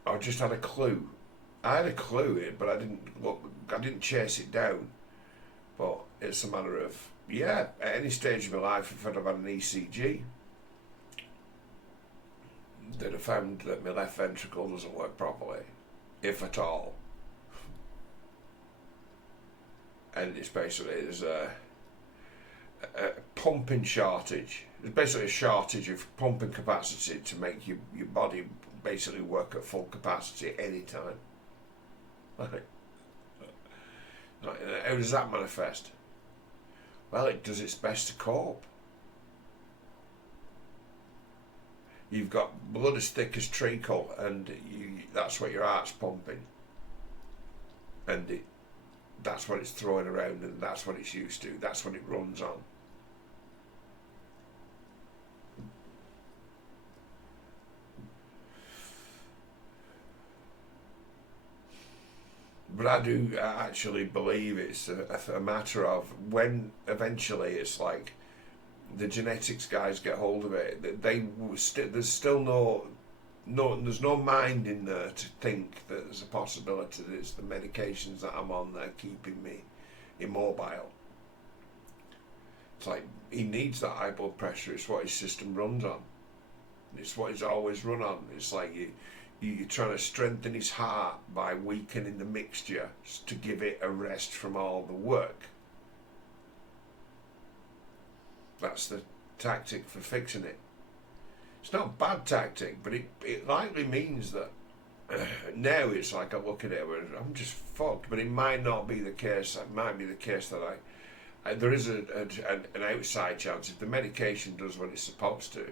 or just had a clue. I had a clue, but I didn't chase it down. But it's a matter of, at any stage of my life, if I'd have had an ECG, they'd have found that my left ventricle doesn't work properly, if at all. And it's basically, there's a pumping shortage. There's basically a shortage of pumping capacity to make your body basically work at full capacity any time. How does that manifest? Well, it does its best to cope. You've got blood as thick as treacle, and that's what your heart's pumping. And that's what it's throwing around, and that's what it's used to. That's what it runs on. But I do actually believe it's a matter of when eventually it's like the genetics guys get hold of it. There's still there's no mind in there to think that there's a possibility that it's the medications that I'm on that are keeping me immobile. It's like he needs that high blood pressure. It's what his system runs on. It's what he's always run on. It's like you're trying to strengthen his heart by weakening the mixture to give it a rest from all the work. That's the tactic for fixing it. It's not a bad tactic, but it likely means that now it's like I look at it where I'm just fucked. But it might not be the case. It might be the case that there is an outside chance if the medication does what it's supposed to,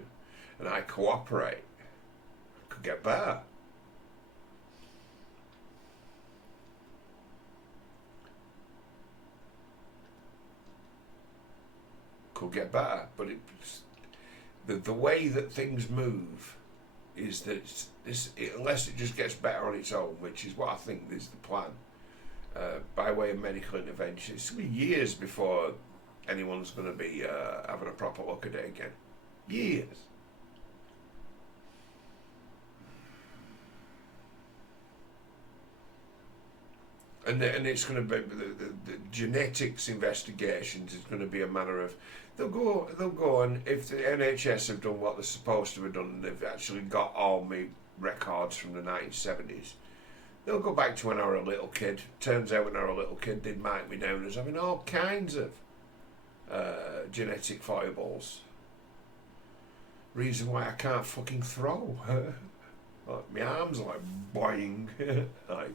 and I cooperate, I could get better. Could get better, but the way that things move is that unless it just gets better on its own, which is what I think is the plan, by way of medical intervention, it's going to be years before anyone's going to be having a proper look at it again. Years. And it's going to be the genetics investigations is going to be a matter of they'll go and if the NHS have done what they're supposed to have done, they've actually got all my records from the 1970s. They'll go back to when I was a little kid. Turns out when I was a little kid, they'd mark me down as having all kinds of genetic foibles. Reason why I can't fucking throw. Like, my arms are like boing. Like,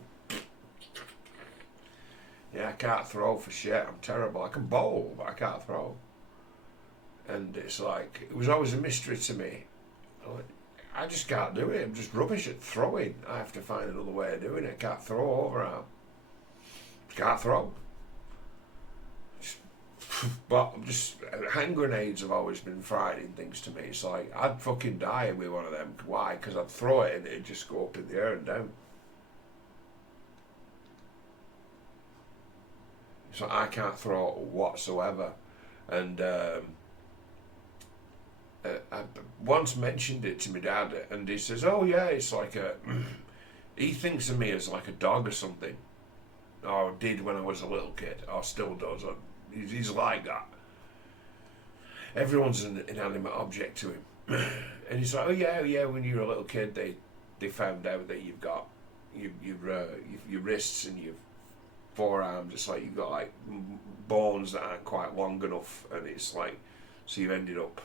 yeah, I can't throw for shit. I'm terrible. I can bowl, but I can't throw. And it's like, it was always a mystery to me. I just can't do it. I'm just rubbish at throwing. I have to find another way of doing it. I can't throw overarm. Can't throw. But hand grenades have always been frightening things to me. It's like, I'd fucking die with one of them. Why? Because I'd throw it and it'd just go up in the air and down. So I can't throw it whatsoever. And I once mentioned it to my dad, and he says, oh yeah, it's like a... he thinks of me as like a dog or something. Or did when I was a little kid, or still does. He's like that. Everyone's an inanimate object to him. And he's like, oh yeah, when you were a little kid, they found out that you've got your wrists and your forearms, it's like you've got like bones that aren't quite long enough, and it's like, so you've ended up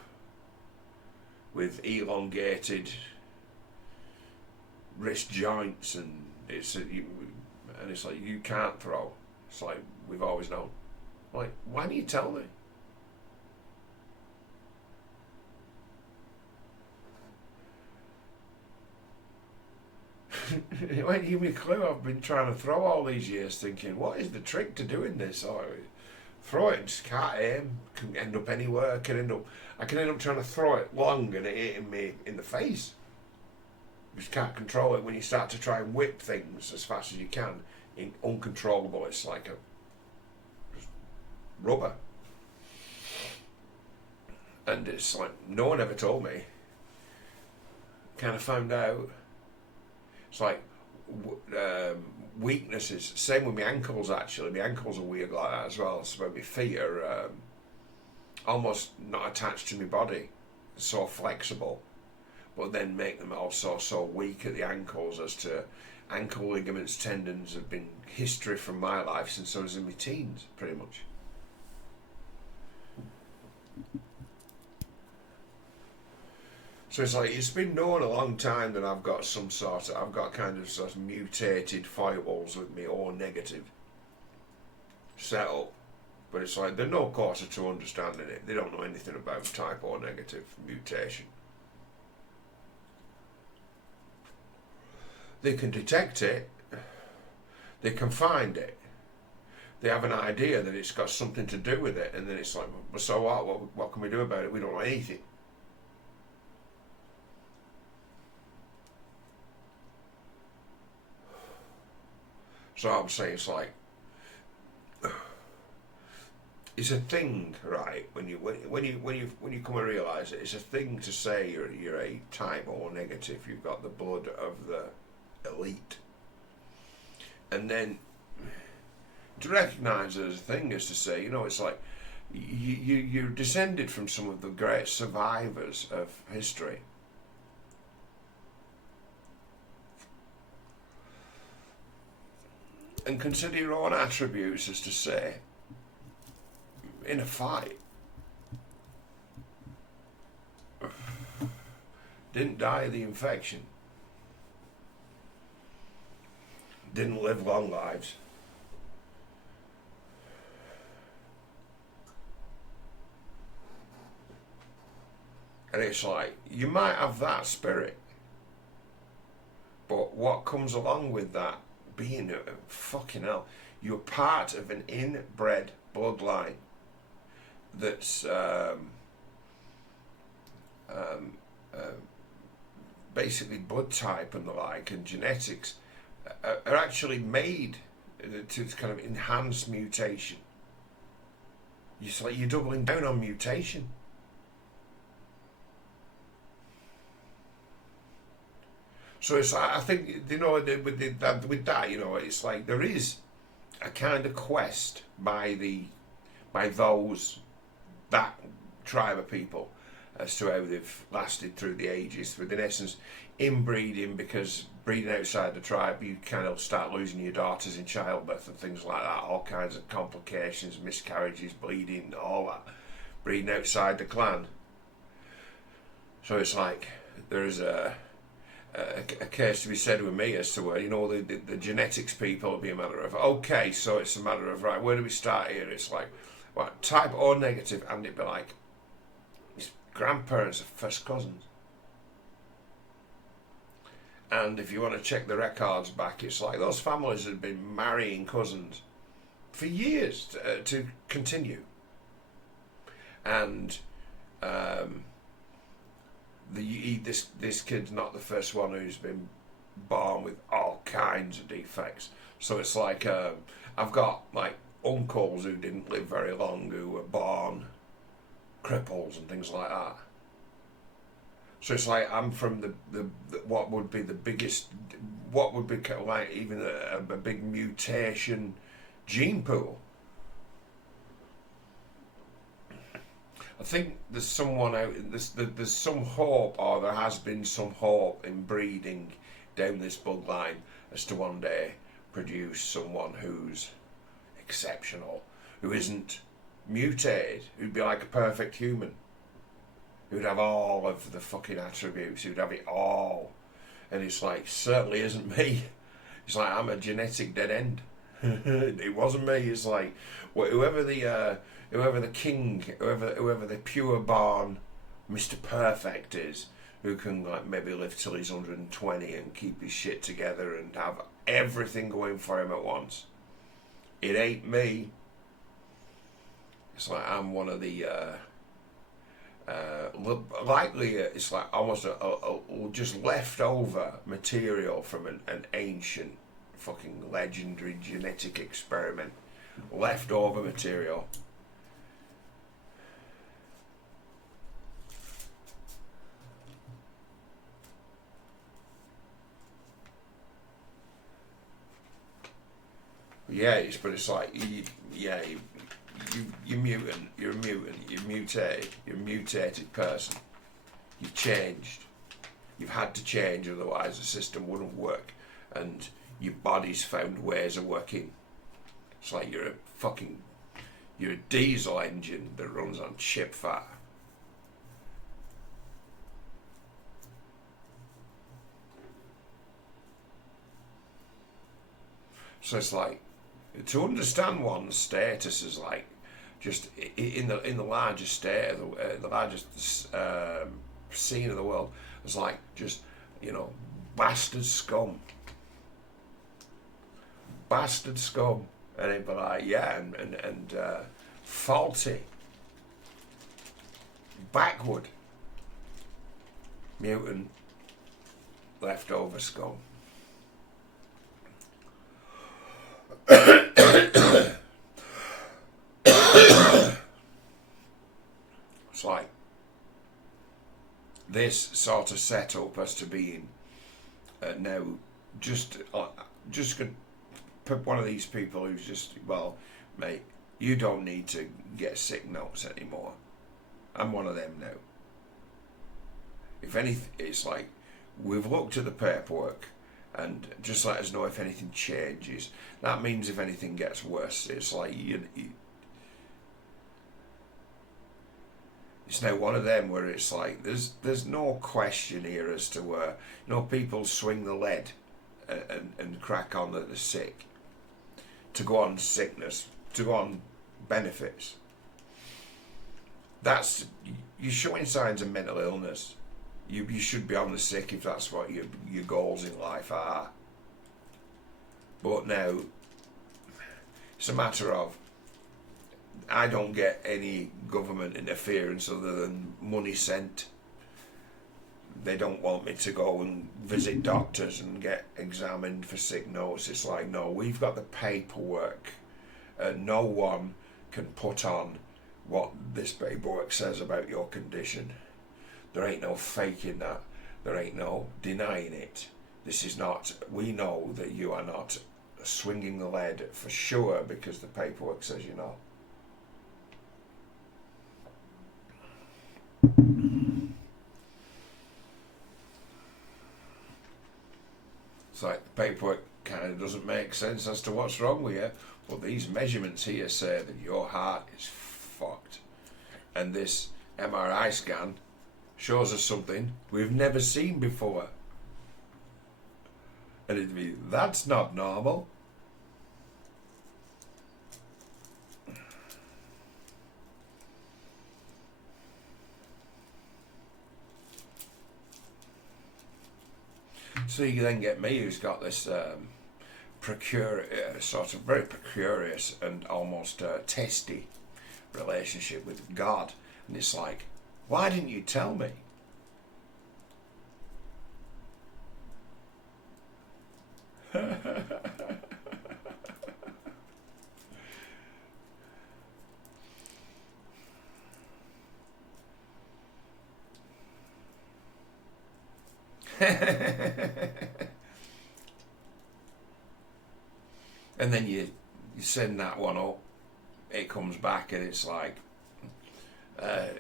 with elongated wrist joints, and it's like you can't throw. It's like, we've always known. Like, why don't you tell me? Why didn't you give me a clue? I've been trying to throw all these years, thinking, what is the trick to doing this? Or throw it, just can't aim. Can end up anywhere. I can end up trying to throw it long and it hitting me in the face. You just can't control it when you start to try and whip things as fast as you can. Uncontrollable. It's like just rubber. And it's like, no one ever told me. Kind of found out. It's like weaknesses. Same with my ankles, actually. My ankles are weird like that as well. So my feet are almost not attached to my body, so flexible, but then make them also so weak at the ankles as to ankle ligaments, tendons have been history from my life since I was in my teens, pretty much. So it's like, it's been known a long time that I've got kind of sort of mutated foibles with me, or negative set up. But it's like, they're no closer to understanding it. They don't know anything about type O negative mutation. They can detect it. They can find it. They have an idea that it's got something to do with it. And then it's like, well, so what can we do about it? We don't know anything. So I'm saying, it's like, it's a thing, right? When you come and realise it, it's a thing to say you're a type O negative. You've got the blood of the elite, and then to recognise it as a thing is to say, it's like you're descended from some of the great survivors of history. And consider your own attributes, as to say, in a fight, didn't die of the infection, didn't live long lives, and it's like, you might have that spirit, but what comes along with that being fucking hell, you're part of an inbred bloodline that's basically blood type and the like, and genetics are actually made to kind of enhance mutation. You're doubling down on mutation. So it's, I think, with that, it's like there is a kind of quest by that tribe of people as to how they've lasted through the ages, with, in essence, inbreeding, because breeding outside the tribe, you kind of start losing your daughters in childbirth and things like that, all kinds of complications, miscarriages, bleeding, all that, breeding outside the clan. So it's like, there's a case to be said with me as to where, the genetics people will be a matter of, okay, so it's a matter of, right, where do we start here? It's like, what, type O negative, and it'd be like, his grandparents are first cousins. And if you want to check the records back, it's like those families had been marrying cousins for years to continue. and this kid's not the first one who's been born with all kinds of defects. So it's like I've got like uncles who didn't live very long who were born cripples and things like that. So it's like I'm from the what would be the biggest, what would be like even a big mutation gene pool. I think there's someone out. There's some hope, or there has been some hope in breeding down this bloodline as to one day produce someone who's exceptional, who isn't mutated, who'd be like a perfect human, who'd have all of the fucking attributes, who'd have it all. And it's like, certainly isn't me. It's like, I'm a genetic dead end. It wasn't me. It's like, whoever the king, whoever the pure born Mr. Perfect is, who can like maybe live till he's 120 and keep his shit together and have everything going for him at once. It ain't me. It's like I'm one of the likely it's like almost a just leftover material from an ancient fucking legendary genetic experiment. Leftover material. Yeah, but it's like, you're mutant, you're a mutant, you're mutated, you're a mutated person. You've changed. You've had to change, otherwise the system wouldn't work. And your body's found ways of working. It's like you're a diesel engine that runs on chip fat. So it's like, to understand one's status is like, just in the largest state of the largest scene of the world, it's like just, bastard scum, and it'd be like, yeah, and faulty, backward, mutant, leftover scum. It's like this sort of setup as to being now just could put one of these people who's just, well, mate, you don't need to get sick notes anymore. I'm one of them now. If anything, it's like we've looked at the paperwork and just let us know if anything changes. That means if anything gets worse, it's like it's now one of them where it's like there's no question here as to where people swing the lead and crack on that they're sick to go on sickness, to go on benefits. That's, you're showing signs of mental illness. You should be on the sick if that's what your goals in life are. But now it's a matter of, I don't get any government interference other than money sent. They don't want me to go and visit doctors and get examined for sick notes. It's like, no, we've got the paperwork. No one can put on what this paperwork says about your condition. There ain't no faking that. There ain't no denying it. This is not, we know that you are not swinging the lead for sure because the paperwork says you're not. It's like the paperwork kind of doesn't make sense as to what's wrong with you, but these measurements here say that your heart is fucked. And this MRI scan shows us something we've never seen before. And it'd be, that's not normal. So you then get me, who's got this sort of very precarious and almost testy relationship with God, And it's like, why didn't you tell me? And then you send that one up, it comes back and it's like,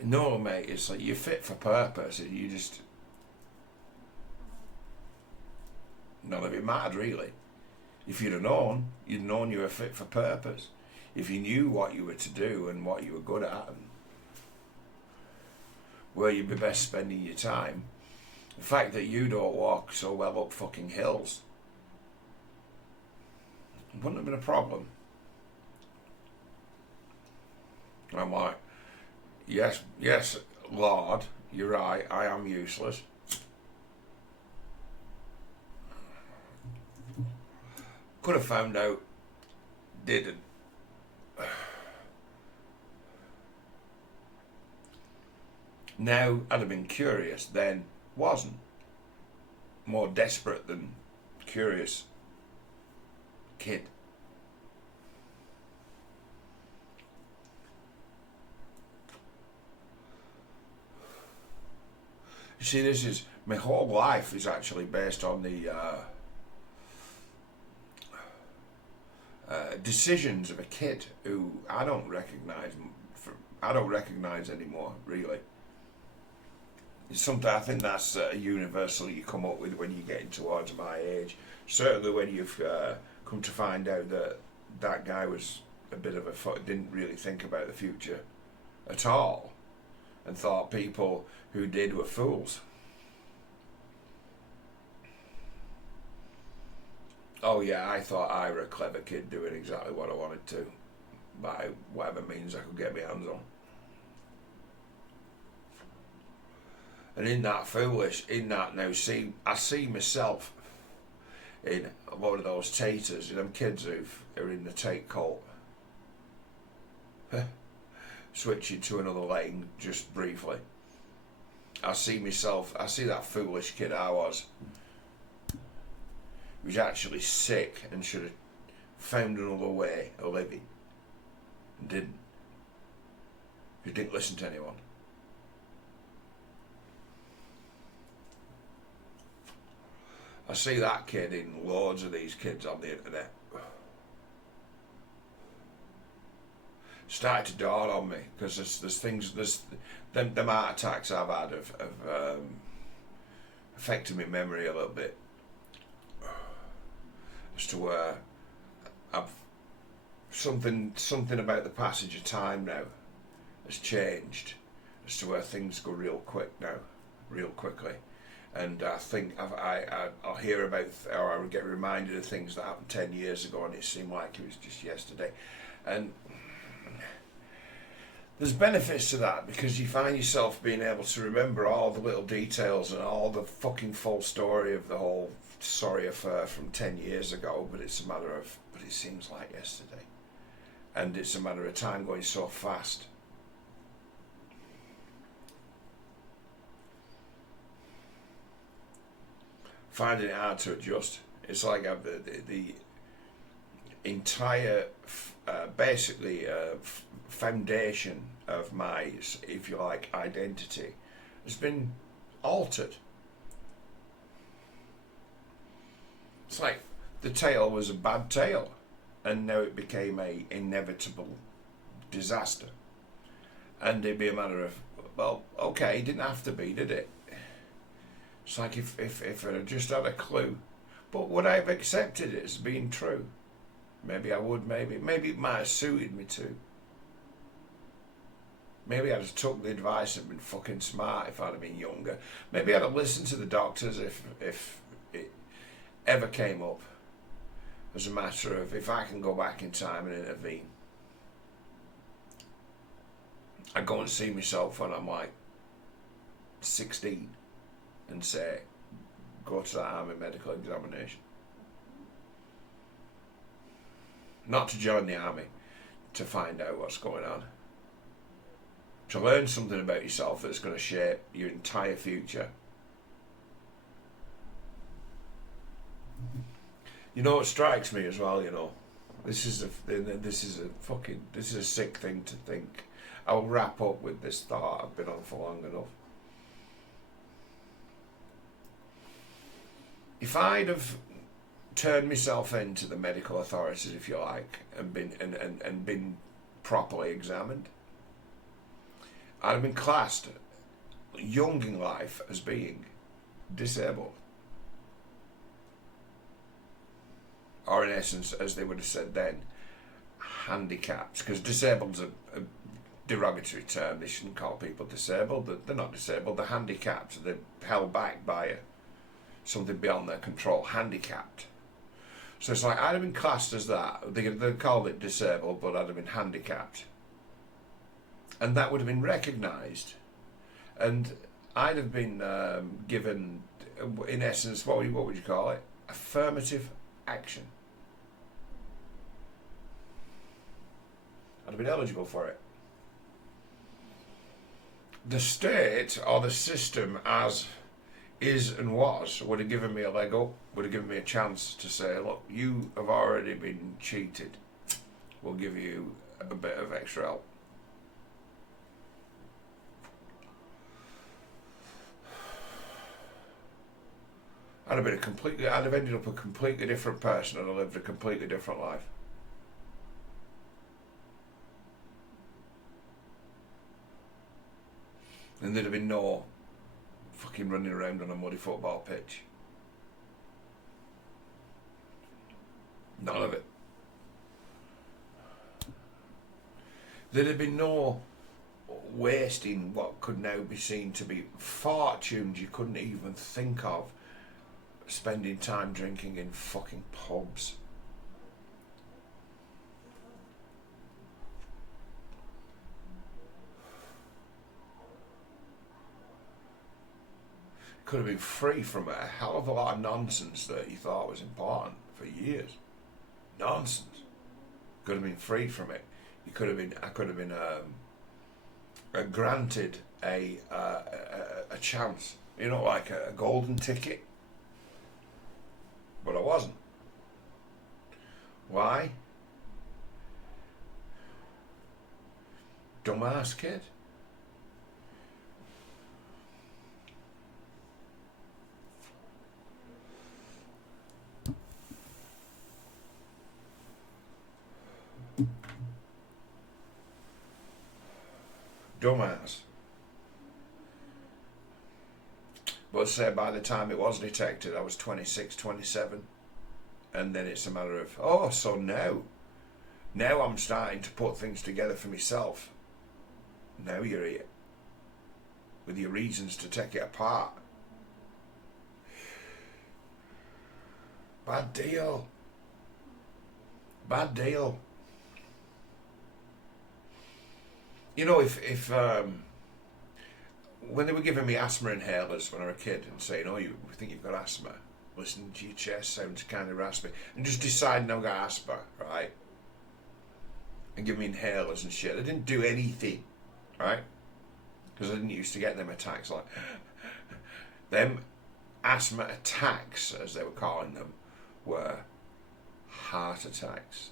no mate, it's like you're fit for purpose, and you just none of it mattered really. If you'd have known, you'd known you were fit for purpose. If you knew what you were to do and what you were good at and where you'd be best spending your time, the fact that you don't walk so well up fucking hills wouldn't have been a problem. I'm like, yes, Lord, you're right, I am useless. Could have found out, didn't. Now, I'd have been curious, then wasn't. More desperate than curious kid. You see, this is, my whole life is actually based on the decisions of a kid who I don't recognise anymore, really. It's something, I think that's universal you come up with when you're getting towards my age. Certainly when you've come to find out that that guy was a bit of a didn't really think about the future at all, and thought people who did were fools. Oh yeah, I thought I were a clever kid doing exactly what I wanted to, by whatever means I could get my hands on. And in that now, I see myself in a lot of those taters, them kids who are in the Tate cult, switching to another lane just briefly. I see that foolish kid I was, who's actually sick and should have found another way of living, and didn't. Who didn't listen to anyone. I see that kid in loads of these kids on the internet. Started to dawn on me, because there's things, them heart attacks I've had have affected my memory a little bit, as to where I've something about the passage of time now has changed, as to where things go real quick now, real quickly. And I think I'll hear about, or I get reminded of things that happened 10 years ago, and it seemed like it was just yesterday. And there's benefits to that, because you find yourself being able to remember all the little details and all the fucking full story of the whole sorry affair from 10 years ago, but it seems like yesterday. And it's a matter of time going so fast. Finding it hard to adjust. It's like the entire, foundation of my, if you like, identity has been altered. It's like the tale was a bad tale, and now it became a inevitable disaster. And it'd be a matter of, well, okay, it didn't have to be, did it? It's like if I had just had a clue, but would I have accepted it as being true? Maybe I would, maybe it might have suited me too. Maybe I'd have took the advice and been fucking smart if I'd have been younger. Maybe I'd have listened to the doctors if it ever came up as a matter of, if I can go back in time and intervene. I'd go and see myself when I'm like 16 and say, go to that army medical examination. Not to join the army, to find out what's going on. to learn something about yourself that's going to shape your entire future. You know what strikes me as well, you know, this is a sick thing to think. I'll wrap up with this thought. I've been on for long enough. If I'd have turned myself into the medical authorities, if you like, and been properly examined, I'd have been classed young in life as being disabled. Or in essence, as they would have said then, handicapped. Because disabled's a derogatory term. They shouldn't call people disabled. They're not disabled, they're handicapped. They're held back by something beyond their control. Handicapped. So it's like, I'd have been classed as that. They called it disabled, but I'd have been handicapped. And that would have been recognised. And I'd have been given, in essence, what would you call it? Affirmative action. I'd have been eligible for it. The state or the system as is and was would have given me a leg up, would have given me a chance to say, look, you have already been cheated. We'll give you a bit of extra help. I'd have ended up a completely different person and I lived a completely different life. And there'd have been no fucking running around on a muddy football pitch. None of it. There'd have been no wasting what could now be seen to be fortunes you couldn't even think of, spending time drinking in fucking pubs. Could have been free from a hell of a lot of nonsense that you thought was important for years. Nonsense. Could have been freed from it. I could have been granted a chance, you know, like a golden ticket. But I wasn't. Why? Dumbass kid. Dumbass. But say by the time it was detected, I was 26, 27. And then it's a matter of, oh, so now I'm starting to put things together for myself. Now you're here. With your reasons to take it apart. Bad deal. Bad deal. You know, if when they were giving me asthma inhalers when I was a kid and saying, oh, you think you've got asthma, listening to your chest sounds kind of raspy, and just deciding I've got asthma, right? And give me inhalers and shit. I didn't do anything, right? Because I didn't used to get them attacks. Like them asthma attacks, as they were calling them, were heart attacks.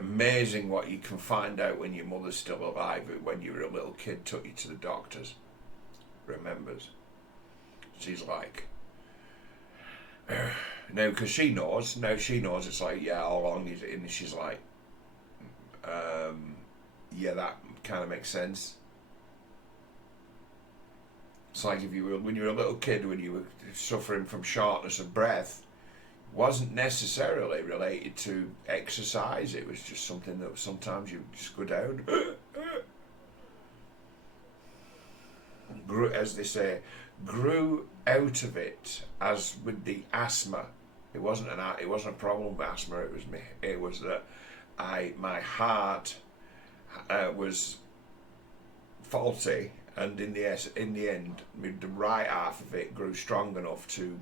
Amazing what you can find out when your mother's still alive, when you were a little kid, took you to the doctors. Remembers. She's like, no, because she knows. Now she knows. It's like, yeah, how long is it? And she's like, yeah, that kind of makes sense. It's like if you were, when you were a little kid, when you were suffering from shortness of breath, wasn't necessarily related to exercise. It was just something that sometimes you just go down. Grew, as they say, grew out of it. As with the asthma, it wasn't a problem with asthma. It was me. It was that my heart was faulty. And in the end, the right half of it grew strong enough to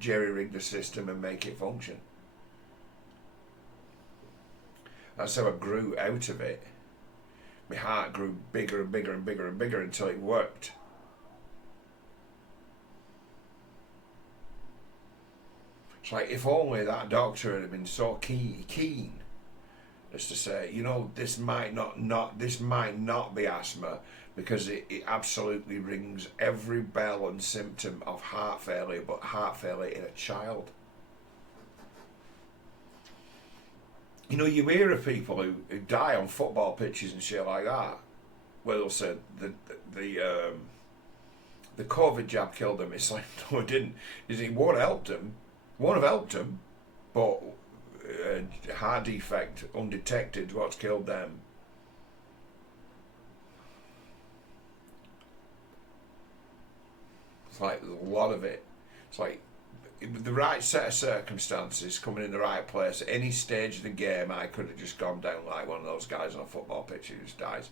jerry-rig the system and make it function. That's how I grew out of it. My heart grew bigger and bigger and bigger and bigger until it worked. It's like, if only that doctor had been so keen as to say, you know, this might not be asthma, because it absolutely rings every bell and symptom of heart failure, but heart failure in a child. You know, you hear of people who die on football pitches and shit like that, where they'll say the COVID jab killed them. It's like, no, it didn't. It won't have helped them, but heart defect undetected, what's killed them. It's like, there's a lot of it. It's like, the right set of circumstances, coming in the right place, at any stage of the game, I could have just gone down like one of those guys on a football pitch who just dies.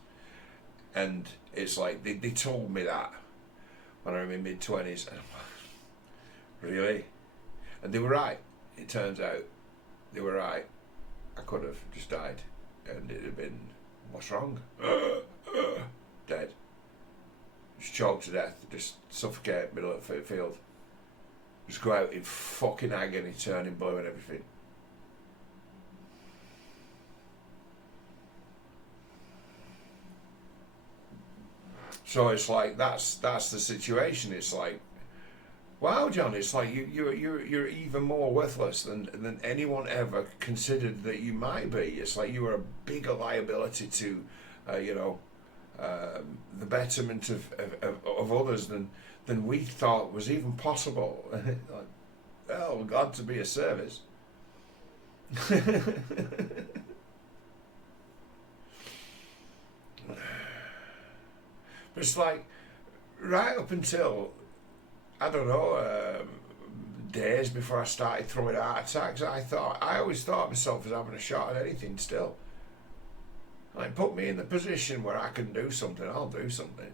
And it's like, they told me that when I was in my mid-20s. And I'm like, really? And they were right. It turns out they were right. I could have just died, and it'd have been, what's wrong? Dead. Just choked to death. Just suffocate middle of the field. Just go out in fucking agony, turning blue and everything. So it's like, that's the situation. It's like, wow, John, it's like you're even more worthless than anyone ever considered that you might be. It's like you are a bigger liability to, the betterment of others than we thought was even possible. Like, well, glad to be of service. But it's like, right up until, I don't know, days before I started throwing heart attacks, I always thought of myself as having a shot at anything still. Like, put me in the position where I can do something, I'll do something.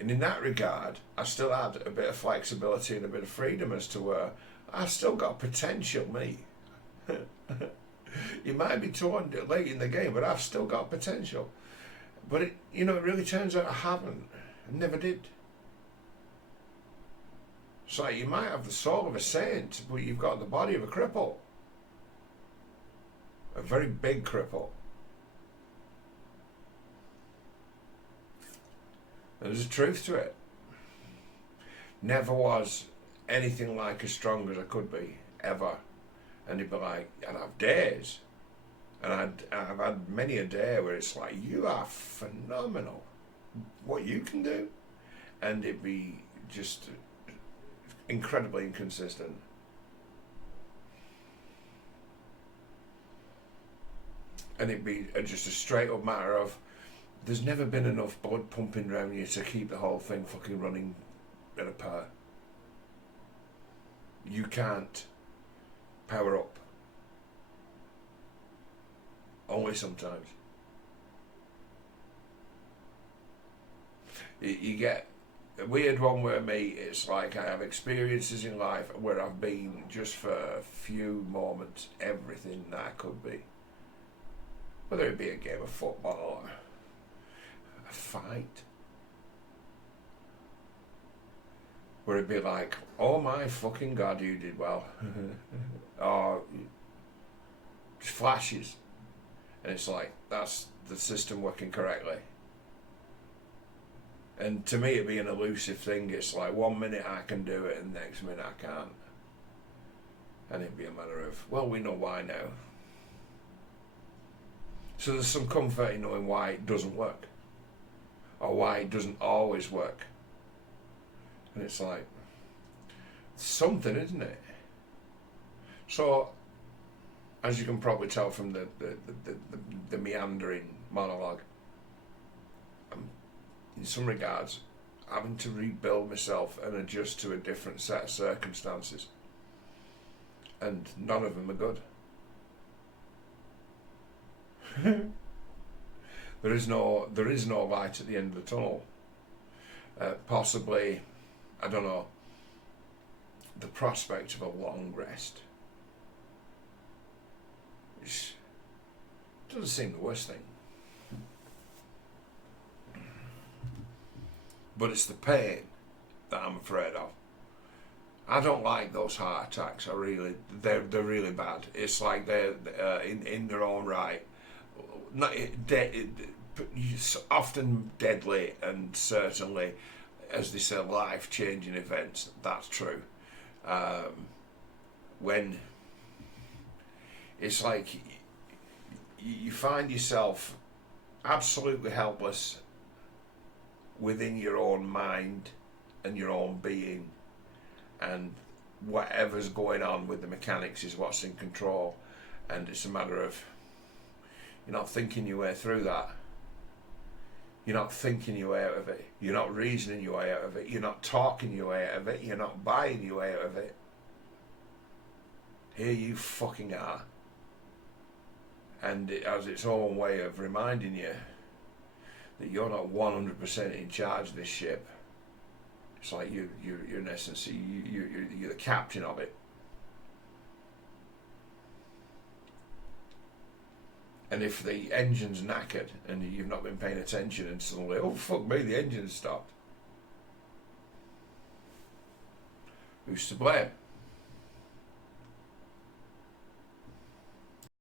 And in that regard, I still had a bit of flexibility and a bit of freedom as to where I've still got potential, me. You might be torn late in the game, but I've still got potential. But it really turns out I haven't. I never did. It's like, you might have the soul of a saint, but you've got the body of a cripple. A very big cripple. And there's a truth to it. Never was anything like as strong as I could be, ever. And it'd be like, I'd have days. And I've had many a day where it's like, you are phenomenal. What you can do. And it'd be just incredibly inconsistent. And it'd be just a straight up matter of, there's never been enough blood pumping around you to keep the whole thing fucking running at a par. You can't power up. Only sometimes. You get a weird one where me, it's like I have experiences in life where I've been just for a few moments everything that I could be. Whether it be a game of football or a fight. Where it'd be like, oh my fucking God, you did well. Or just flashes. And it's like, that's the system working correctly. And to me, it'd be an elusive thing. It's like, 1 minute I can do it and the next minute I can't. And it'd be a matter of, well, we know why now. So there's some comfort in knowing why it doesn't work. Or why it doesn't always work. And it's like, something, isn't it? So, as you can probably tell from the meandering monologue, I'm, in some regards, having to rebuild myself and adjust to a different set of circumstances. And none of them are good. There is no light at the end of the tunnel. Possibly, I don't know, the prospect of a long rest. Doesn't seem the worst thing. But it's the pain that I'm afraid of. I don't like those heart attacks. They're really bad. It's like they're in their own right. Not often deadly, and certainly, as they say, life-changing events. That's true. When it's like you find yourself absolutely helpless within your own mind and your own being, and whatever's going on with the mechanics is what's in control, and it's a matter of you're not thinking your way through that. You're not thinking your way out of it. You're not reasoning your way out of it. You're not talking your way out of it. You're not buying your way out of it. Here you fucking are. And it has its own way of reminding you that you're not 100% in charge of this ship. It's like you're in essence, you're the captain of it. And if the engine's knackered and you've not been paying attention and suddenly, oh fuck me, the engine's stopped, who's to blame?